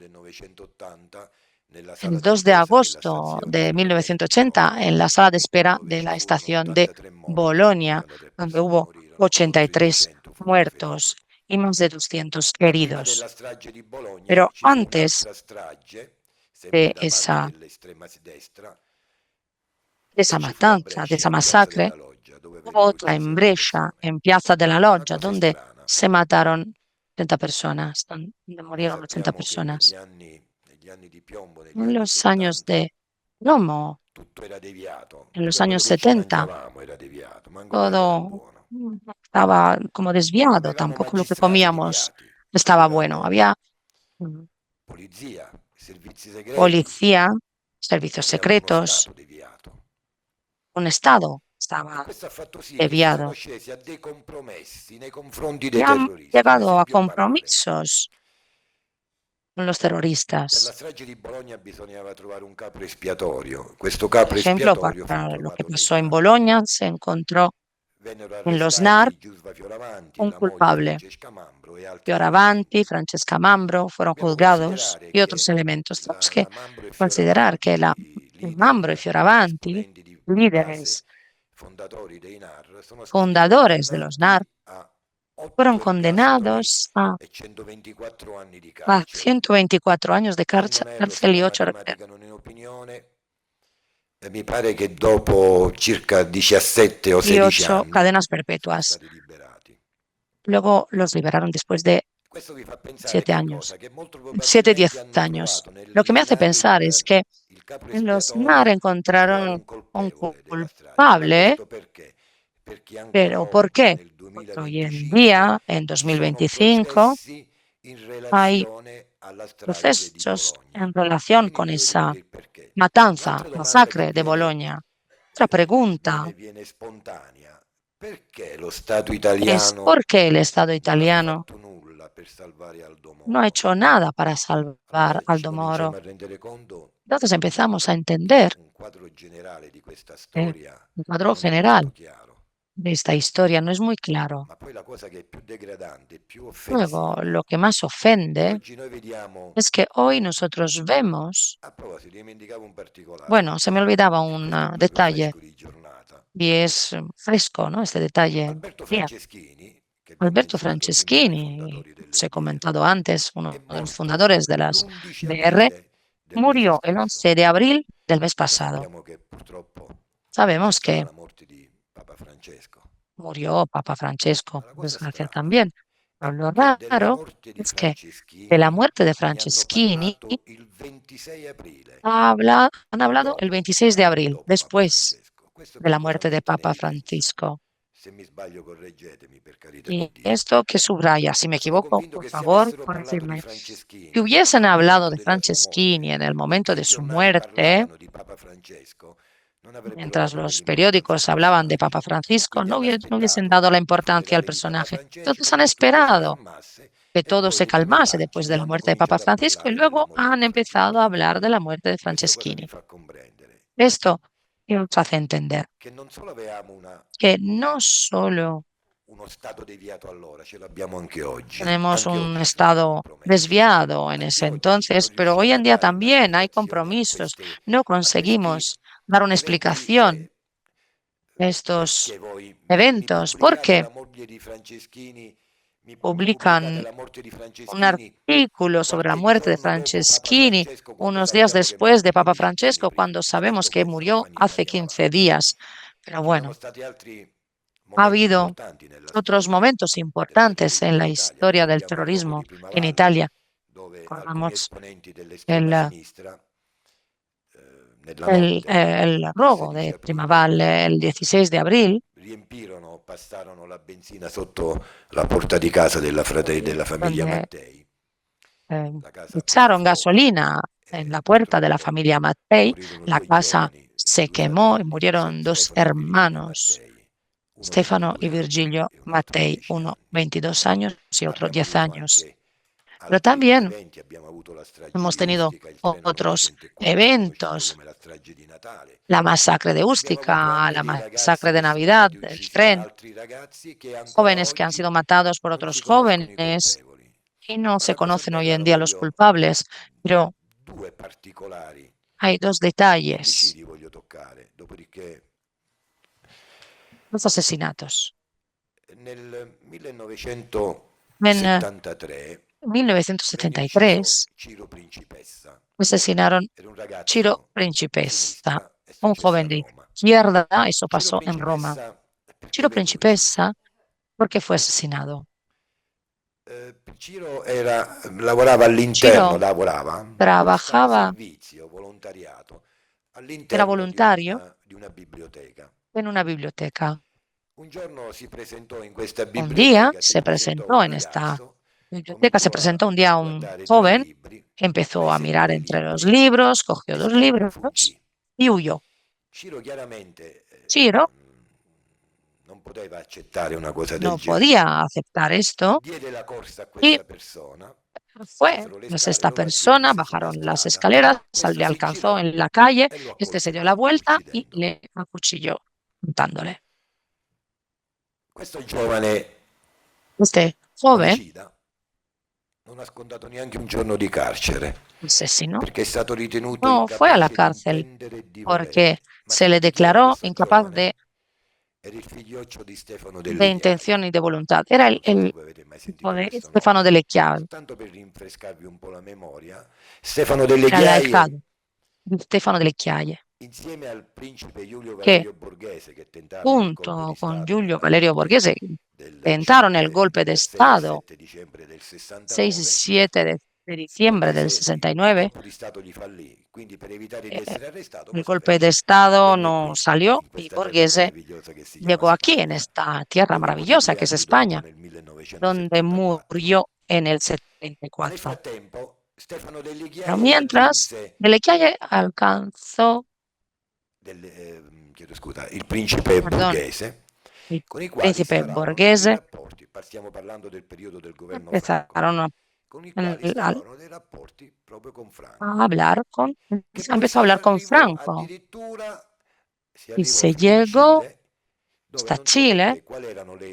el 2 de agosto de 1980 en la sala de espera de la estación de Bolonia, donde hubo 83 muertos y más de 200 heridos. Pero antes de esa matanza, de esa masacre, hubo otra en Brescia, en Piazza della Loggia, donde se mataron 80 personas, donde murieron 80 personas. En los años de plomo, en los años 70, todo estaba como desviado, tampoco lo que comíamos estaba bueno. Había policía, servicios secretos, un Estado estaba desviado. Y han llegado a compromisos con los terroristas. Por ejemplo, para lo que pasó en Bolonia, se encontró en los NAR un culpable. Fioravanti, Francesca Mambro fueron juzgados y otros elementos. Tenemos que considerar que Mambro y Fioravanti, líderes fundadores de los NAR, fueron condenados a 124 años de cárcel y 8 Mi pare che dopo circa 17 o 16 anni cadenas perpetuas. Luego los liberaron después de 7 años, 10 años. Lo que me hace pensar es que en los NAR encontraron un culpable, pero ¿por qué? Porque hoy en día, en 2025, hay procesos en relación con esa matanza, masacre de Bolonia. Otra pregunta es ¿por qué el Estado italiano no ha hecho nada para salvar a Aldo Moro? Entonces empezamos a entender el cuadro general de esta historia no es muy claro. Luego, lo que más ofende es que hoy nosotros vemos, bueno, se me olvidaba un detalle. y es fresco, ¿no? Este detalle. Bien, Alberto Franceschini, se he comentado antes, uno de los fundadores de las BR, murió el 11 de abril del mes pasado. Sabemos que murió Papa Francesco, desgracia también. Pero lo raro es que de la muerte de Franceschini han hablado el 26 de abril, después de la muerte de Papa Francisco. Y esto que subraya, si me equivoco, por favor, corregirme. Si hubiesen hablado de Franceschini en el momento de su muerte, mientras los periódicos hablaban de Papa Francisco, no hubiesen dado la importancia al personaje. Entonces han esperado que todo se calmase después de la muerte de Papa Francisco y luego han empezado a hablar de la muerte de Franceschini. Esto nos hace entender que no solo tenemos un estado desviado en ese entonces, pero hoy en día también hay compromisos. No conseguimos dar una explicación de estos eventos porque publican un artículo sobre la muerte de Franceschini unos días después de Papa Francesco, cuando sabemos que murió hace 15 días. Pero bueno, ha habido otros momentos importantes en la historia del terrorismo en Italia. Recordamos el robo de Primavalle el 16 de abril. Passarono la benzina sotto la porta di casa della famiglia Mattei. Echaron gasolina en la puerta de la familia Mattei. La casa se quemó y murieron dos hermanos, Stefano y Virgilio Mattei, uno 22 años y otro 10 años. Pero también hemos tenido otros eventos, la masacre de Ustica, la masacre de Navidad, el tren, jóvenes que han sido matados por otros jóvenes y no se conocen hoy en día los culpables, pero hay dos detalles, los asesinatos. En 1973 asesinaron Ciro Principessa, un joven de izquierda. Eso pasó en Roma. Ciro Principessa, ¿por qué fue asesinado? Ciro lavorava all'interno, trabajaba, era voluntario en una biblioteca. Un día se presentó en esta biblioteca, se presentó un día un joven, empezó a mirar entre los libros, cogió los libros y huyó. Ciro no podía aceptar esto y fue, esta persona, bajaron las escaleras, le alcanzó en la calle, se dio la vuelta y le acuchilló, matándole. Este joven asesino no fue a la cárcel porque se le declaró incapaz de intención y de voluntad. Era el hijo de Stefano Delle Chiaie. Era l'ahijado di Stefano Delle Chiaie, que junto con Giulio Valerio Borghese intentaron el golpe de Estado 6 y 7 de diciembre del 69. El golpe de Estado no salió y Borghese llegó aquí, en esta tierra maravillosa que es España, donde murió en el 74. Pero mientras, Delle Chiaie alcanzó il príncipe borghese, empezaron a empezó a hablar con Franco y se llegó hasta Chile,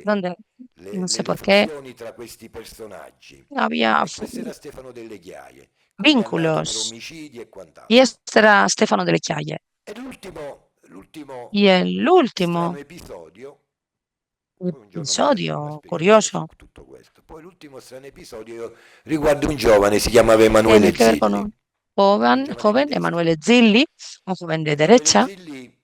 donde no sé por qué había vínculos, y este era Stefano Delle Chiaie. Y el último strano episodio, poi un giorno mi darei una episodio spiegazione su curioso tutto questo. Poi l'ultimo strano episodio riguarda un giovane, si chiamava tiene Emanuele que ver con Zilli, un un giovane di joven, destra. Emanuele Zilli, un joven de Emanuele derecha, Zilli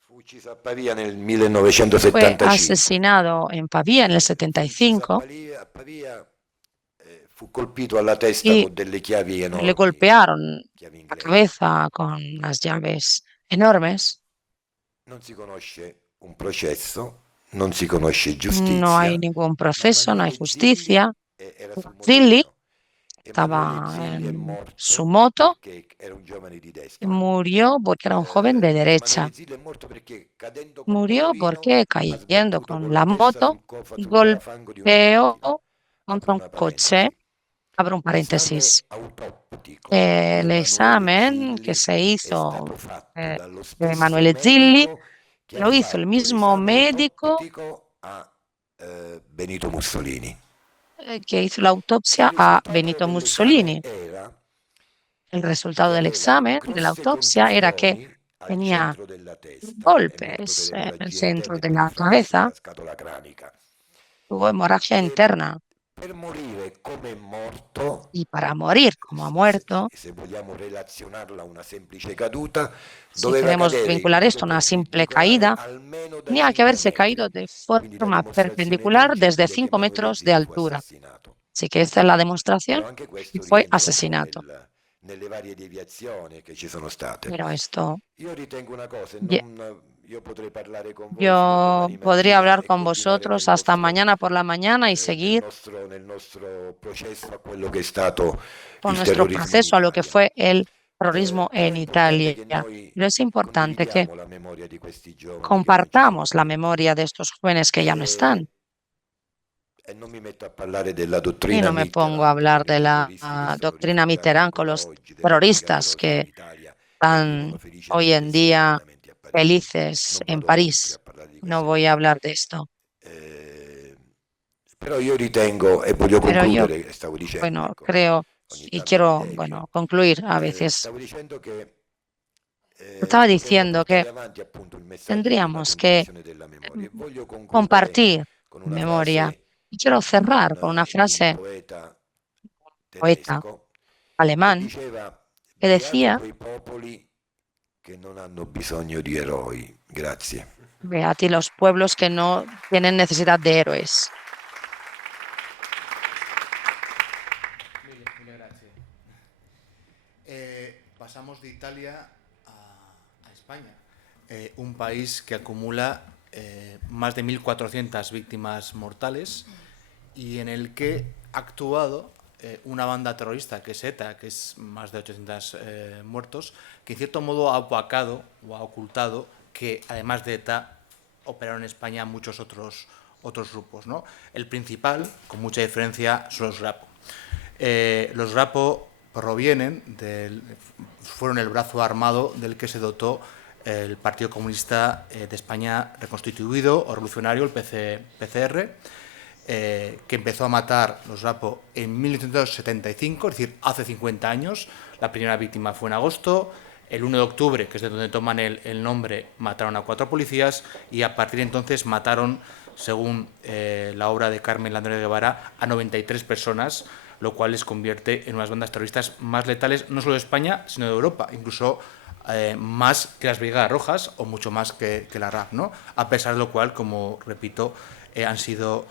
fu ucciso a Pavia nel fue 1975. asesinado en Pavía en el Fu ucciso 75 A Pavia, fu colpito alla testa y con delle chiavi le enormi, golpearon chiavi la inglesi. cabeza con las llaves enormes. Non si conosce un processo, non si conosce No hay giustizia, ningún ma proceso, no hay Emanuele Zilli justicia. era sul Zilli motorino. Emanuele estaba Zilli è en su morto moto perché era un giovane di y destra. murió porque era un joven de derecha. Emanuele Zilli è morto perché cadendo col Murió motorino porque ha cayendo sbattuto con con la la testa moto sul parafango di golpeó un'automobile. contra Apro un una coche. parentesi. Abro un L'esame paréntesis. autoptico di El Emanuele examen que Zilli se è hizo stato fatto dallo de stesso Emanuele Zilli medico che ha lo hizo el fatto mismo l'esame médico autoptico a Benito Mussolini. que hizo la Il autopsia a risultato Benito dell'esame Mussolini. era El resultado che del aveva examen de la grosse autopsia era que contusioni al tenía centro della testa, è morto golpes per en el emorragia centro interna e de per la frazione cabeza, della scatola cranica. tuvo hemorragia E interna per morire come è morto, y para morir como ha muerto, se vogliamo relazionarla a una semplice caduta, si doveva queremos cadere in vincular modo esto a una simple perpendicolare caída, almeno da tenía que 5 haberse metri. caído de Quindi la forma dimostrazione perpendicular desde tangibile che 5 Emanuele metros de Zilli fu altura. assassinato. Así que esta es la demostración Però anche y questo fue rientra un po' asesinato. nelle varie deviazioni che ci sono state. Pero esto, Io ritengo una cosa, ye- io potrei parlare con voi fino a yo domani podría mattina hablar e con continuare vosotros hasta mañana por la mañana y seguir nel nostro processo a quello che è stato con il nuestro terrorismo in proceso a lo que Italia. fue el terrorismo Però è en importante Italia. che noi Pero es importante que condividiamo la memoria di questi giovani che non ci sono compartamos la più. memoria de estos jóvenes que ya no E, están. e non mi metto a parlare della Y dottrina no me pongo a Mitterrand hablar con i de la terroristi che sono doctrina rifugiati Mitterrand con ancora los oggi, della Lega dei terroristas Rosa in que Italia e vivono están hoy felicemente en e día serenamente a Parigi. felices Non en vado oltre a París. parlare di No queste voy a cose. hablar de esto. Eh, Però io ritengo, e voglio Pero yo, concludere, stavo dicendo, bueno, ecco, creo ogni y tanto mi quiero, devio, bueno, concluir a veces. stavo dicendo che Estaba dovremmo diciendo que portare avanti appunto il messaggio della tendríamos que condivisione della memoria. E voglio concludere compartir con una memoria. frase Y quiero cerrar con una di un frase poeta poeta tedesco che alemán diceva: que beati decía, quei popoli che non hanno bisogno di eroi. Grazie. Beati los pueblos que no tienen necesidad de héroes. Mille grazie. Pasamos de Italia a España, un país que acumula más de 1.400 víctimas mortales y en el que ha actuado una banda terrorista que es ETA, que es más de 800 muertos, que en cierto modo ha opacado o ha ocultado que además de ETA operaron en España muchos otros grupos, ¿no? El principal, con mucha diferencia, son los Rapo. Los Rapo fueron el brazo armado del que se dotó el Partido Comunista de España reconstituido o revolucionario, el PCR, que empezó a matar los Rapo en 1975, es decir, hace 50 años. La primera víctima fue en agosto. El 1 de octubre, que es de donde toman el nombre, mataron a 4 policías y a partir de entonces mataron, según la obra de Carmen Landero de Guevara, a 93 personas, lo cual les convierte en unas bandas terroristas más letales, no solo de España, sino de Europa, incluso más que las Brigadas Rojas o mucho más que la RAF, ¿no? A pesar de lo cual, como repito, han sido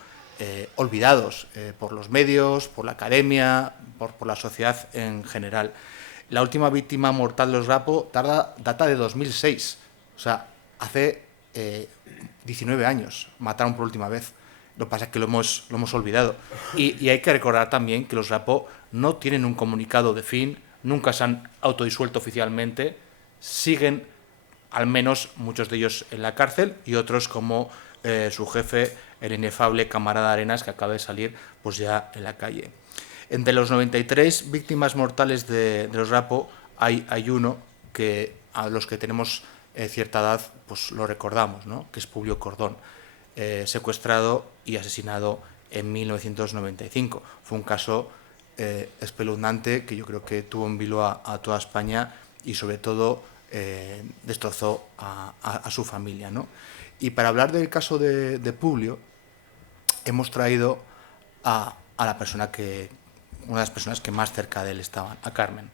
olvidados por los medios, por la academia, por la sociedad en general. La última víctima mortal de los Rapo data de 2006, o sea, hace 19 años mataron por última vez. Lo que pasa es que lo hemos olvidado. Y hay que recordar también que los Rapo no tienen un comunicado de fin, nunca se han autodisuelto oficialmente, siguen al menos muchos de ellos en la cárcel y otros como su jefe, el inefable camarada Arenas, que acaba de salir pues ya en la calle. Entre los 93 víctimas mortales de los Rapo hay uno que a los que tenemos cierta edad pues lo recordamos, ¿no? Que es Publio Cordón, secuestrado y asesinado en 1995. Fue un caso espeluznante que yo creo que tuvo en vilo a toda España y sobre todo destrozó a su familia, ¿no? Y para hablar del caso de Publio, hemos traído a la persona una de las personas que más cerca de él estaban, a Carmen.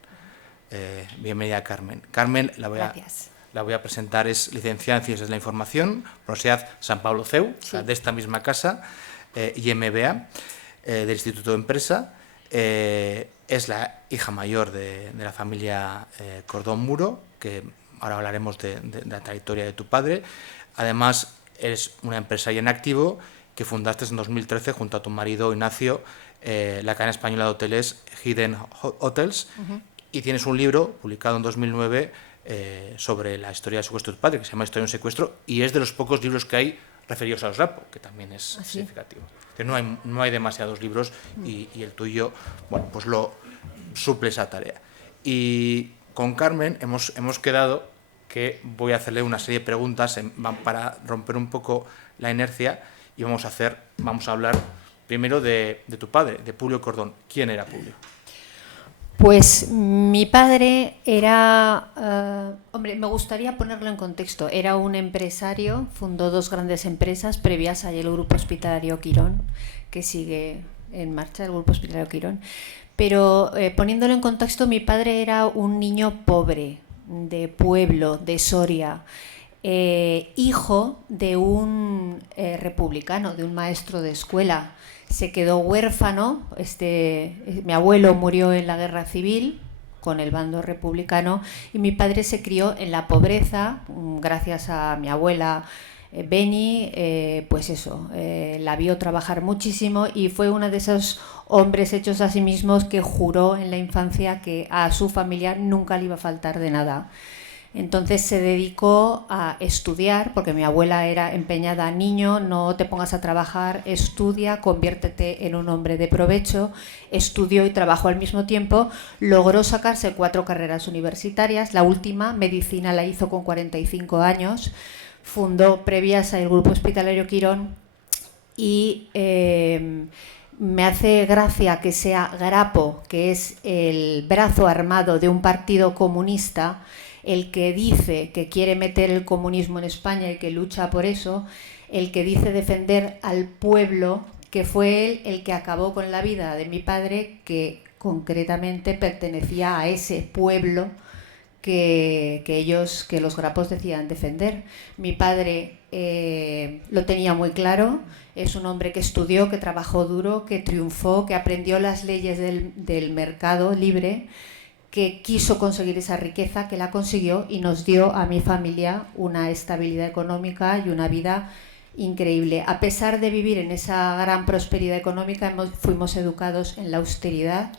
Bienvenida, Carmen. Carmen, la voy a presentar, es licenciada en Ciencias de la Información, Universidad San Pablo CEU, sí, o sea, de esta misma casa, y MBA, del Instituto de Empresa. Es la hija mayor de la familia Cordón Muro, que ahora hablaremos de la trayectoria de tu padre. Además, eres una empresaria en activo que fundaste en 2013 junto a tu marido Ignacio la cadena española de hoteles Hidden Hotels, y tienes un libro publicado en 2009 sobre la historia del secuestro de tu padre, que se llama Historia de un secuestro, y es de los pocos libros que hay referidos a los Grapo, que también es significativo. No hay demasiados libros y el tuyo, bueno, pues lo suple esa tarea. Y con Carmen hemos quedado que voy a hacerle una serie de preguntas para romper un poco la inercia, y vamos a hablar primero de tu padre, de Publio Cordón. ¿Quién era Publio? Pues mi padre era, me gustaría ponerlo en contexto, era un empresario, fundó 2 grandes empresas, Previasa y el Grupo Hospitalario Quirón, que sigue en marcha, el Grupo Hospitalario Quirón. Pero poniéndolo en contexto, mi padre era un niño pobre, de pueblo, de Soria, hijo de un republicano, de un maestro de escuela. Se quedó huérfano, mi abuelo murió en la guerra civil con el bando republicano, y mi padre se crió en la pobreza gracias a mi abuela Beni, la vio trabajar muchísimo y fue uno de esos hombres hechos a sí mismos que juró en la infancia que a su familia nunca le iba a faltar de nada. Entonces se dedicó a estudiar, porque mi abuela era empeñada: niño, no te pongas a trabajar, estudia, conviértete en un hombre de provecho. Estudió y trabajó al mismo tiempo, logró sacarse 4 carreras universitarias, la última, medicina, la hizo con 45 años, fundó Previasa y el Grupo Hospitalario Quirón, y me hace gracia que sea Grapo, que es el brazo armado de un partido comunista, el que dice que quiere meter el comunismo en España y que lucha por eso, el que dice defender al pueblo, que fue él el que acabó con la vida de mi padre, que concretamente pertenecía a ese pueblo que los Grapos decían defender. Mi padre lo tenía muy claro, es un hombre que estudió, que trabajó duro, que triunfó, que aprendió las leyes del mercado libre, que quiso conseguir esa riqueza, que la consiguió y nos dio a mi familia una estabilidad económica y una vida increíble. A pesar de vivir en esa gran prosperidad económica, fuimos educados en la austeridad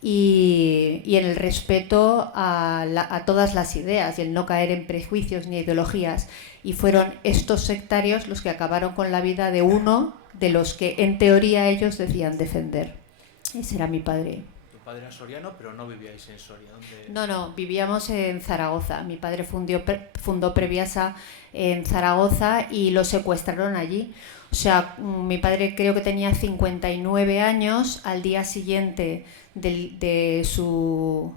y en el respeto a todas las ideas y el no caer en prejuicios ni ideologías. Y fueron estos sectarios los que acabaron con la vida de uno de los que en teoría ellos decían defender. Ese era mi padre. Padre era soriano, pero no vivíais en Soria. ¿Dónde? No, vivíamos en Zaragoza. Mi padre fundó Previasa en Zaragoza y lo secuestraron allí. O sea, mi padre creo que tenía 59 años. Al día siguiente lo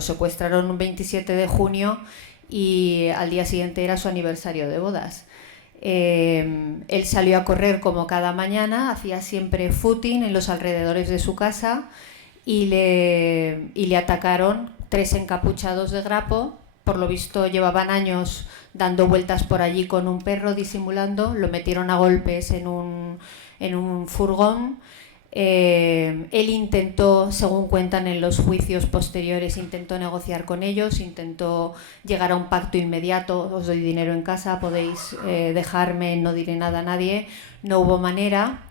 secuestraron un 27 de junio y al día siguiente era su aniversario de bodas. Él salió a correr como cada mañana, hacía siempre footing en los alrededores de su casa, y le atacaron 3 encapuchados de Grapo. Por lo visto llevaban años dando vueltas por allí con un perro disimulando, lo metieron a golpes en un furgón. Él intentó, según cuentan en los juicios posteriores, intentó negociar con ellos, intentó llegar a un pacto inmediato: os doy dinero en casa, podéis dejarme, no diré nada a nadie. No hubo manera.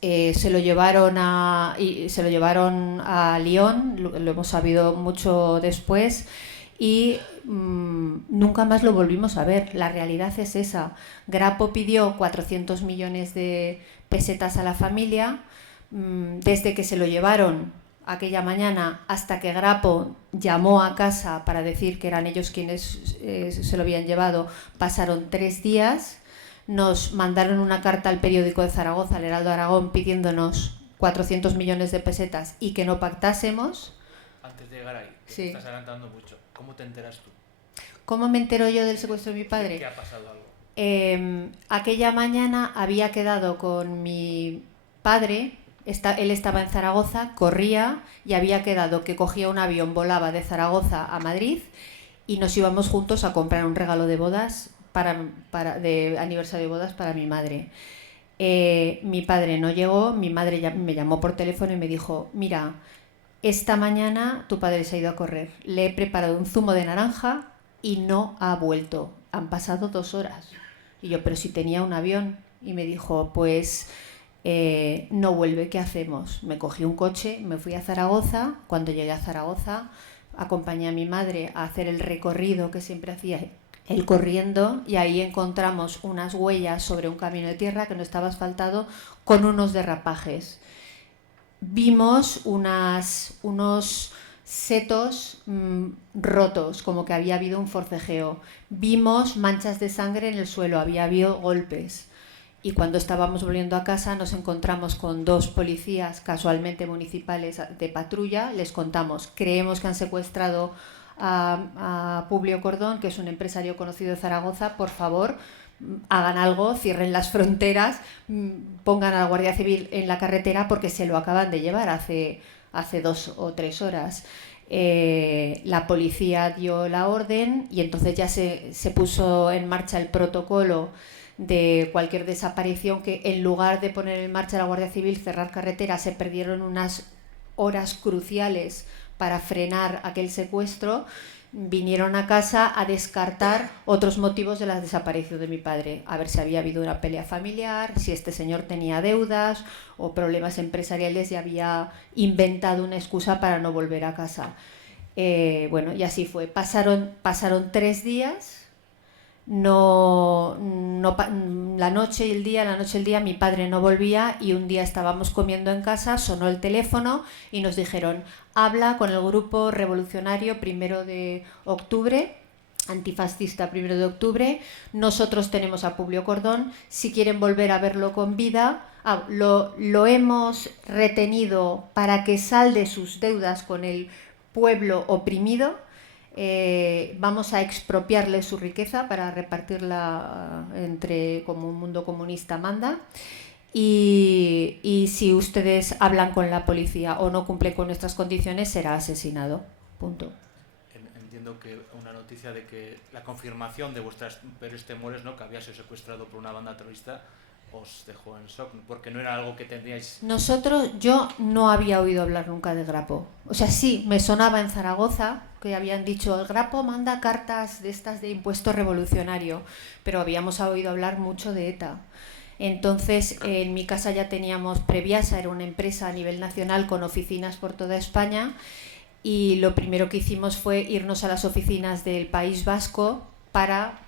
Se lo llevaron a Lyon, lo hemos sabido mucho después, y nunca más lo volvimos a ver. La realidad es esa. Grapo pidió 400 millones de pesetas a la familia. Desde que se lo llevaron aquella mañana hasta que Grapo llamó a casa para decir que eran ellos quienes se lo habían llevado, pasaron 3 días. Nos mandaron una carta al periódico de Zaragoza, al Heraldo Aragón, pidiéndonos 400 millones de pesetas y que no pactásemos. Antes de llegar ahí, sí. Estás adelantando mucho. ¿Cómo te enteras tú? ¿Cómo me entero yo del secuestro de mi padre? ¿Qué ha pasado algo? Aquella mañana había quedado con mi padre, él estaba en Zaragoza, corría y había quedado que cogía un avión, volaba de Zaragoza a Madrid y nos íbamos juntos a comprar un regalo de bodas, de aniversario de bodas para mi madre. Mi padre no llegó, mi madre me llamó por teléfono y me dijo, mira, esta mañana tu padre se ha ido a correr, le he preparado un zumo de naranja y no ha vuelto, han pasado 2 horas. Y yo, pero si tenía un avión. Y me dijo, pues no vuelve, ¿qué hacemos? Me cogí un coche, me fui a Zaragoza. Cuando llegué a Zaragoza, acompañé a mi madre a hacer el recorrido que siempre hacía él corriendo, y ahí encontramos unas huellas sobre un camino de tierra que no estaba asfaltado con unos derrapajes. Vimos unos setos rotos, como que había habido un forcejeo. Vimos manchas de sangre en el suelo, había habido golpes. Y cuando estábamos volviendo a casa nos encontramos con 2 policías casualmente municipales de patrulla. Les contamos, creemos que han secuestrado a Publio Cordón, que es un empresario conocido de Zaragoza, por favor, hagan algo, cierren las fronteras, pongan a la Guardia Civil en la carretera porque se lo acaban de llevar hace 2 o 3 horas. La policía dio la orden y entonces ya se puso en marcha el protocolo de cualquier desaparición, que en lugar de poner en marcha la Guardia Civil, cerrar carreteras, se perdieron unas horas cruciales para frenar aquel secuestro. Vinieron a casa a descartar otros motivos de la desaparición de mi padre, a ver si había habido una pelea familiar, si este señor tenía deudas o problemas empresariales y había inventado una excusa para no volver a casa. Bueno, y así fue. Pasaron 3 días. La noche y el día mi padre no volvía, y un día estábamos comiendo en casa, sonó el teléfono y nos dijeron, habla con el grupo revolucionario 1 de octubre, antifascista 1 de octubre, nosotros tenemos a Publio Cordón, si quieren volver a verlo con vida, lo hemos retenido para que salde sus deudas con el pueblo oprimido. Vamos a expropiarle su riqueza para repartirla entre como un mundo comunista manda, y si ustedes hablan con la policía o no cumplen con nuestras condiciones será asesinado. Punto. Entiendo que una noticia de que la confirmación de vuestros peores temores, ¿no?, que había sido secuestrado por una banda terrorista, os dejó en shock, porque no era algo que tendríais... Yo no había oído hablar nunca de Grapo. O sea, sí, me sonaba en Zaragoza que habían dicho, el Grapo manda cartas de estas de impuesto revolucionario, pero habíamos oído hablar mucho de ETA. Entonces, en mi casa ya teníamos Previasa, era una empresa a nivel nacional con oficinas por toda España, y lo primero que hicimos fue irnos a las oficinas del País Vasco para,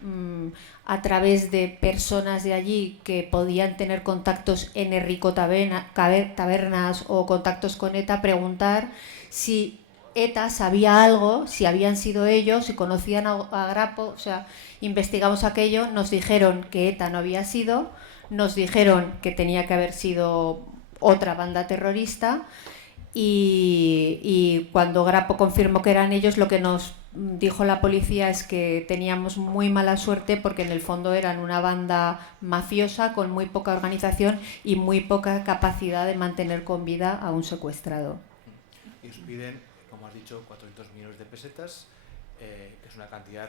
a través de personas de allí que podían tener contactos en Errico Tabernas o contactos con ETA, preguntar si ETA sabía algo, si habían sido ellos, si conocían a Grapo. O sea, investigamos aquello, nos dijeron que ETA no había sido, nos dijeron que tenía que haber sido otra banda terrorista, y cuando Grapo confirmó que eran ellos, lo que nos dijo la policía es que teníamos muy mala suerte porque en el fondo eran una banda mafiosa con muy poca organización y muy poca capacidad de mantener con vida a un secuestrado. Y os piden, como has dicho, 400 millones de pesetas, que es una cantidad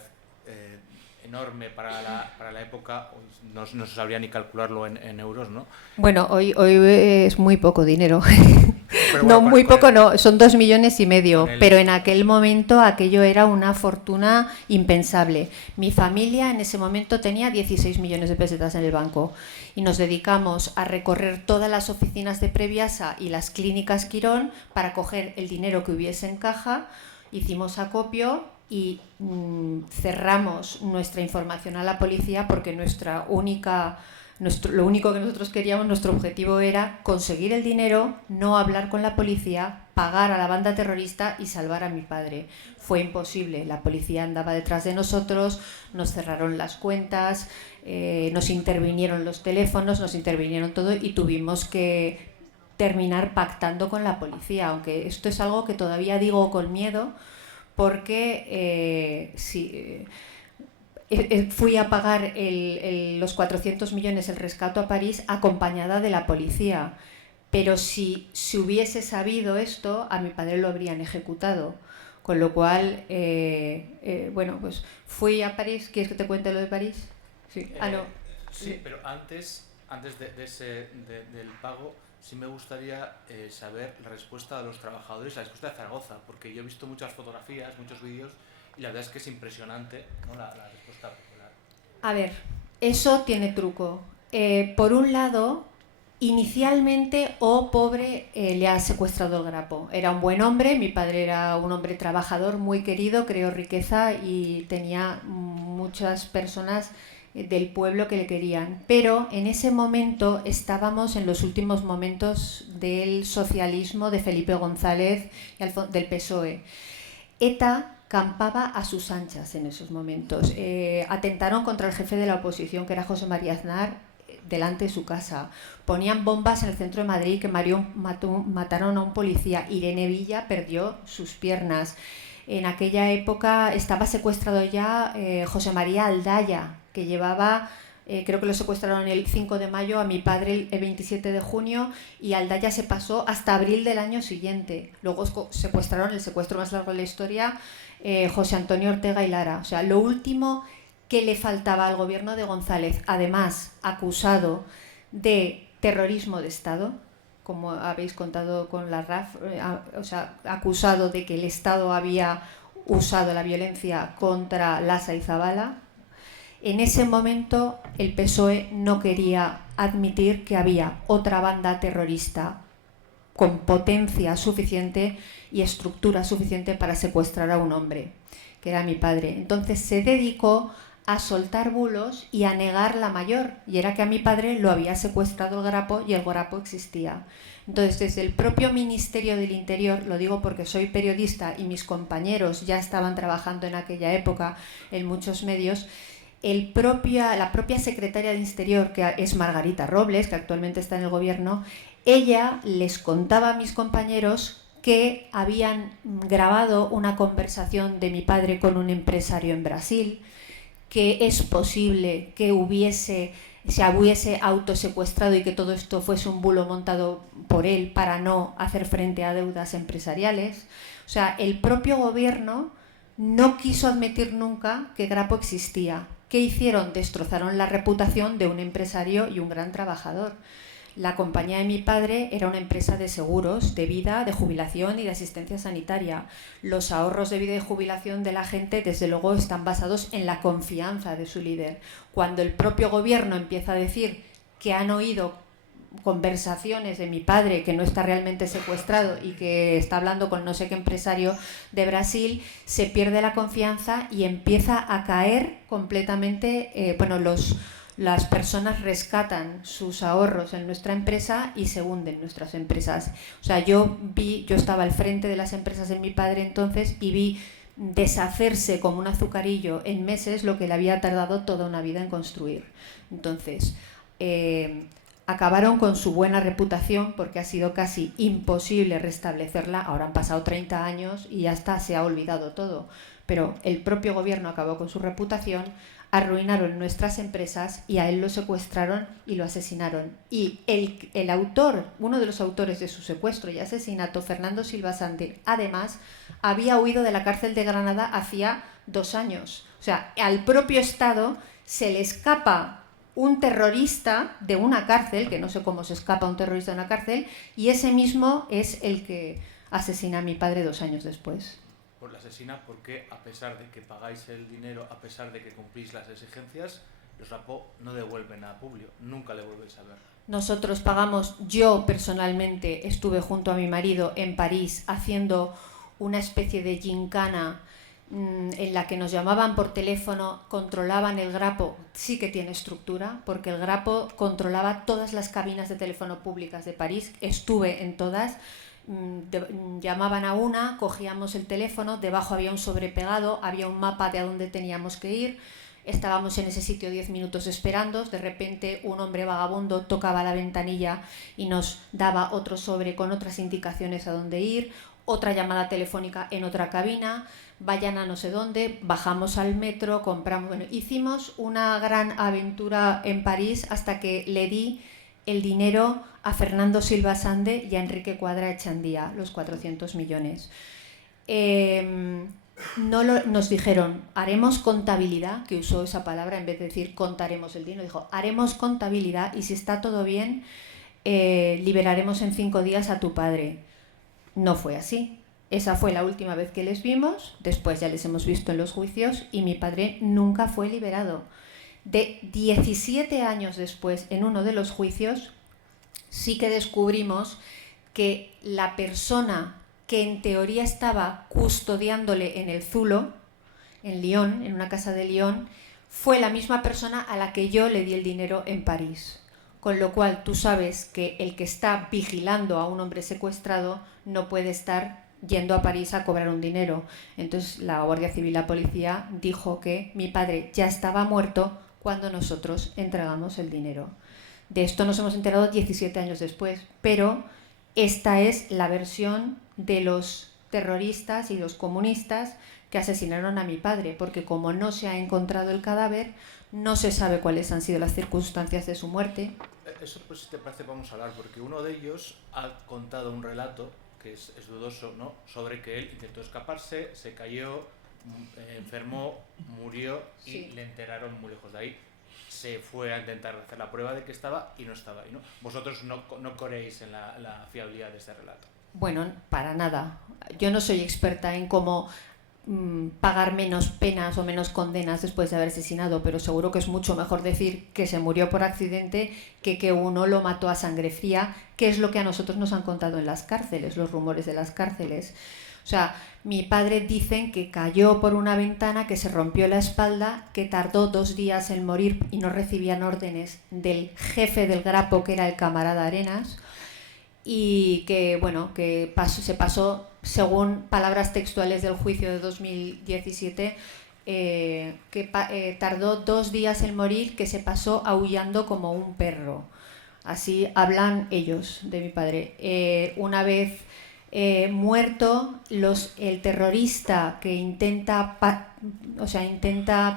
enorme para la época. No se sabría ni calcularlo en euros, ¿no? Bueno, hoy es muy poco dinero. Pero no, bueno, muy poco no, son 2,5 millones, pero en aquel momento aquello era una fortuna impensable. Mi familia en ese momento tenía 16 millones de pesetas en el banco, y nos dedicamos a recorrer todas las oficinas de Previasa y las clínicas Quirón para coger el dinero que hubiese en caja. Hicimos acopio y cerramos nuestra información a la policía porque lo único que nosotros queríamos, nuestro objetivo era conseguir el dinero, no hablar con la policía, pagar a la banda terrorista y salvar a mi padre. Fue imposible, la policía andaba detrás de nosotros, nos cerraron las cuentas, nos intervinieron los teléfonos, nos intervinieron todo, y tuvimos que terminar pactando con la policía, aunque esto es algo que todavía digo con miedo, porque fui a pagar los 400 millones, el rescate a París, acompañada de la policía. Pero si hubiese sabido esto, a mi padre lo habrían ejecutado. Con lo cual, bueno, pues fui a París. ¿Quieres que te cuente lo de París? Sí. No. Sí, pero antes del pago, sí me gustaría saber la respuesta de los trabajadores, la respuesta de Zaragoza, porque yo he visto muchas fotografías, muchos vídeos, y la verdad es que es impresionante, ¿no?, la respuesta popular. A ver, eso tiene truco. Por un lado, inicialmente, pobre, le ha secuestrado el grapo. Era un buen hombre, mi padre era un hombre trabajador, muy querido, creó riqueza y tenía muchas personas del pueblo que le querían. Pero en ese momento estábamos en los últimos momentos del socialismo de Felipe González y del PSOE. ETA campaba a sus anchas en esos momentos. Atentaron contra el jefe de la oposición, que era José María Aznar, delante de su casa. Ponían bombas en el centro de Madrid, que mataron a un policía. Irene Villa perdió sus piernas. En aquella época estaba secuestrado ya José María Aldaya, que llevaba, creo que lo secuestraron el 5 de mayo, a mi padre el 27 de junio, y Aldaya se pasó hasta abril del año siguiente. Luego secuestraron, el secuestro más largo de la historia, José Antonio Ortega y Lara. O sea, lo último que le faltaba al gobierno de González, además acusado de terrorismo de Estado, como habéis contado con la RAF, o sea, acusado de que el Estado había usado la violencia contra Lasa y Zabala. En ese momento el PSOE no quería admitir que había otra banda terrorista con potencia suficiente y estructura suficiente para secuestrar a un hombre, que era mi padre. Entonces se dedicó a soltar bulos y a negar la mayor, y era que a mi padre lo había secuestrado el grapo y el grapo existía. Entonces, desde el propio Ministerio del Interior, lo digo porque soy periodista y mis compañeros ya estaban trabajando en aquella época en muchos medios, la propia secretaria de Interior, que es Margarita Robles, que actualmente está en el gobierno, ella les contaba a mis compañeros que habían grabado una conversación de mi padre con un empresario en Brasil, que es posible que se hubiese autosecuestrado y que todo esto fuese un bulo montado por él para no hacer frente a deudas empresariales. O sea, el propio gobierno no quiso admitir nunca que Grapo existía. ¿Qué hicieron? Destrozaron la reputación de un empresario y un gran trabajador. La compañía de mi padre era una empresa de seguros, de vida, de jubilación y de asistencia sanitaria. Los ahorros de vida y jubilación de la gente, desde luego, están basados en la confianza de su líder. Cuando el propio gobierno empieza a decir que han oído conversaciones de mi padre, que no está realmente secuestrado y que está hablando con no sé qué empresario de Brasil, se pierde la confianza y empieza a caer completamente, las personas rescatan sus ahorros en nuestra empresa y se hunden nuestras empresas. O sea, yo estaba al frente de las empresas de mi padre entonces y vi deshacerse como un azucarillo en meses lo que le había tardado toda una vida en construir. Entonces, acabaron con su buena reputación porque ha sido casi imposible restablecerla. Ahora han pasado 30 años y ya está, se ha olvidado todo. Pero el propio gobierno acabó con su reputación, arruinaron nuestras empresas y a él lo secuestraron y lo asesinaron. Y el autor, uno de los autores de su secuestro y asesinato, Fernando Silva Sande, además, había huido de la cárcel de Granada hacía 2 años. O sea, al propio Estado se le escapa un terrorista de una cárcel, que no sé cómo se escapa un terrorista de una cárcel, y ese mismo es el que asesina a mi padre 2 años después. Pues la asesina porque, a pesar de que pagáis el dinero, a pesar de que cumplís las exigencias, los Grapo no devuelven a Publio, nunca le volvéis a ver. Nosotros pagamos, yo personalmente estuve junto a mi marido en París haciendo una especie de gincana en la que nos llamaban por teléfono, controlaban el Grapo, sí que tiene estructura, porque el Grapo controlaba todas las cabinas de teléfono públicas de París, estuve en todas. Llamaban a una, cogíamos el teléfono, debajo había un sobrepegado, había un mapa de a dónde teníamos que ir, estábamos en ese sitio 10 minutos esperando, de repente un hombre vagabundo tocaba la ventanilla y nos daba otro sobre con otras indicaciones a dónde ir, otra llamada telefónica en otra cabina, vayan a no sé dónde, bajamos al metro, compramos... Bueno, hicimos una gran aventura en París hasta que le di el dinero a Fernando Silva Sande y a Enrique Cuadra Echandía, los 400 millones. Nos dijeron, haremos contabilidad, que usó esa palabra en vez de decir contaremos el dinero, dijo, haremos contabilidad y si está todo bien, liberaremos en 5 días a tu padre. No fue así. Esa fue la última vez que les vimos, después ya les hemos visto en los juicios y mi padre nunca fue liberado. De 17 años después, en uno de los juicios, sí que descubrimos que la persona que en teoría estaba custodiándole en el Zulo, en Lyon, en una casa de Lyon, fue la misma persona a la que yo le di el dinero en París. Con lo cual tú sabes que el que está vigilando a un hombre secuestrado no puede estar yendo a París a cobrar un dinero. Entonces la Guardia Civil, la policía, dijo que mi padre ya estaba muerto cuando nosotros entregamos el dinero. De esto nos hemos enterado 17 años después, pero esta es la versión de los terroristas y los comunistas que asesinaron a mi padre, porque como no se ha encontrado el cadáver, no se sabe cuáles han sido las circunstancias de su muerte. Eso, pues, si te parece, vamos a hablar, porque uno de ellos ha contado un relato que es dudoso, ¿no?, sobre que él intentó escaparse, se cayó, enfermó, murió y sí, le enterraron muy lejos de ahí. Se fue a intentar hacer la prueba de que estaba y no estaba ahí, ¿no? Vosotros no creéis en la fiabilidad de este relato. Bueno, para nada. Yo no soy experta en cómo pagar menos penas o menos condenas después de haber asesinado, pero seguro que es mucho mejor decir que se murió por accidente que uno lo mató a sangre fría, que es lo que a nosotros nos han contado en las cárceles, los rumores de las cárceles. O sea, mi padre dicen que cayó por una ventana, que se rompió la espalda, que tardó 2 días en morir y no recibían órdenes del jefe del Grapo, que era el camarada Arenas, y que, bueno, que se pasó, según palabras textuales del juicio de 2017, tardó 2 días en morir, que se pasó aullando como un perro. Así hablan ellos de mi padre. Una vez muerto, el terrorista que intenta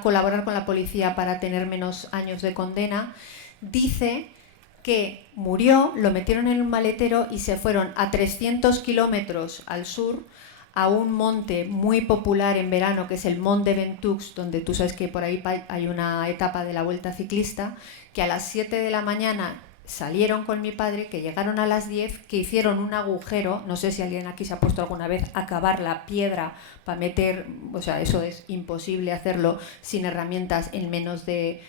colaborar con la policía para tener menos años de condena, dice que murió, lo metieron en un maletero y se fueron a 300 kilómetros al sur a un monte muy popular en verano, que es el Mont de Ventoux, donde tú sabes que por ahí hay una etapa de la Vuelta Ciclista, que a las 7 de la mañana salieron con mi padre, que llegaron a las 10, que hicieron un agujero, no sé si alguien aquí se ha puesto alguna vez a cavar la piedra para meter, o sea, eso es imposible hacerlo sin herramientas en menos de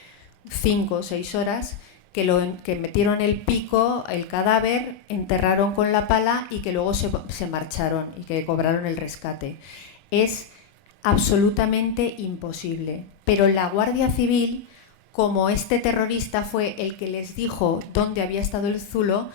5 o 6 horas, que metieron el pico, el cadáver, enterraron con la pala y que luego se marcharon y que cobraron el rescate. Es absolutamente imposible. Pero la Guardia Civil, como este terrorista fue el que les dijo dónde había estado el Zulo,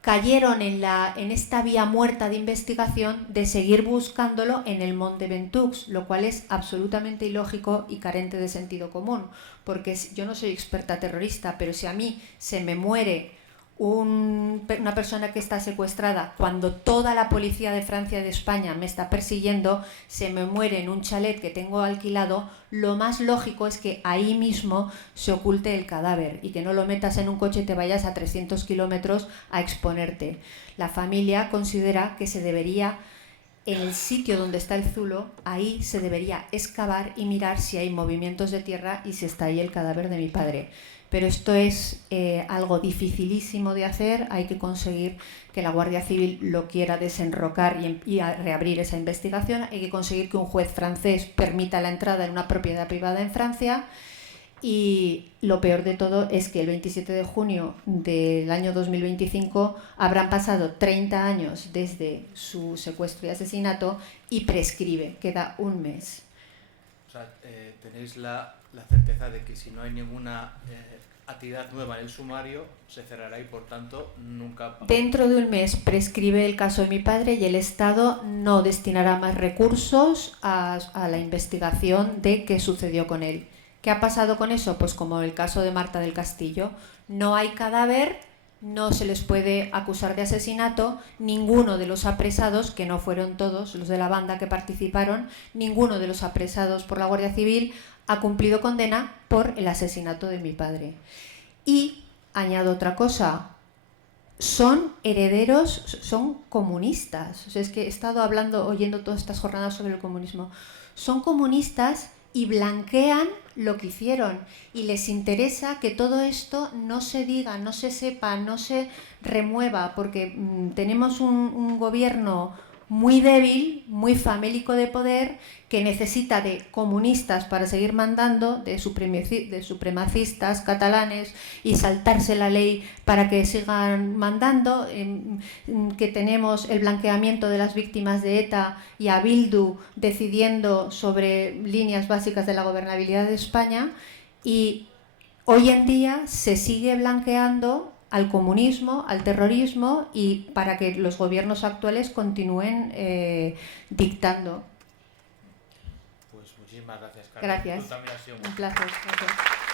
cayeron en esta vía muerta de investigación de seguir buscándolo en el Mont de Ventoux, lo cual es absolutamente ilógico y carente de sentido común, porque yo no soy experta terrorista, pero si a mí se me muere una persona que está secuestrada cuando toda la policía de Francia y de España me está persiguiendo, se me muere en un chalet que tengo alquilado, lo más lógico es que ahí mismo se oculte el cadáver y que no lo metas en un coche y te vayas a 300 kilómetros a exponerte. La familia considera que se debería, en el sitio donde está el Zulo, ahí se debería excavar y mirar si hay movimientos de tierra y si está ahí el cadáver de mi padre. Pero esto es algo dificilísimo de hacer, hay que conseguir que la Guardia Civil lo quiera desenrocar y reabrir esa investigación, hay que conseguir que un juez francés permita la entrada en una propiedad privada en Francia y lo peor de todo es que el 27 de junio del año 2025 habrán pasado 30 años desde su secuestro y asesinato y prescribe, queda 1 mes. O sea, tenéis la certeza de que si no hay ninguna actividad nueva en el sumario, se cerrará y por tanto nunca... Dentro de 1 mes prescribe el caso de mi padre y el Estado no destinará más recursos a la investigación de qué sucedió con él. ¿Qué ha pasado con eso? Pues como el caso de Marta del Castillo. No hay cadáver, no se les puede acusar de asesinato. Ninguno de los apresados, que no fueron todos los de la banda que participaron, ninguno de los apresados por la Guardia Civil ha cumplido condena por el asesinato de mi padre. Y añado otra cosa, son herederos, son comunistas. O sea, es que he estado oyendo todas estas jornadas sobre el comunismo. Son comunistas y blanquean lo que hicieron, y les interesa que todo esto no se diga, no se sepa, no se remueva, porque tenemos un gobierno muy débil, muy famélico de poder, que necesita de comunistas para seguir mandando, de supremacistas catalanes y saltarse la ley para que sigan mandando, que tenemos el blanqueamiento de las víctimas de ETA y a Bildu decidiendo sobre líneas básicas de la gobernabilidad de España, y hoy en día se sigue blanqueando al comunismo, al terrorismo, y para que los gobiernos actuales continúen dictando. Pues muchísimas gracias, Carmen. Gracias. Tú también has sido Un placer. Gracias.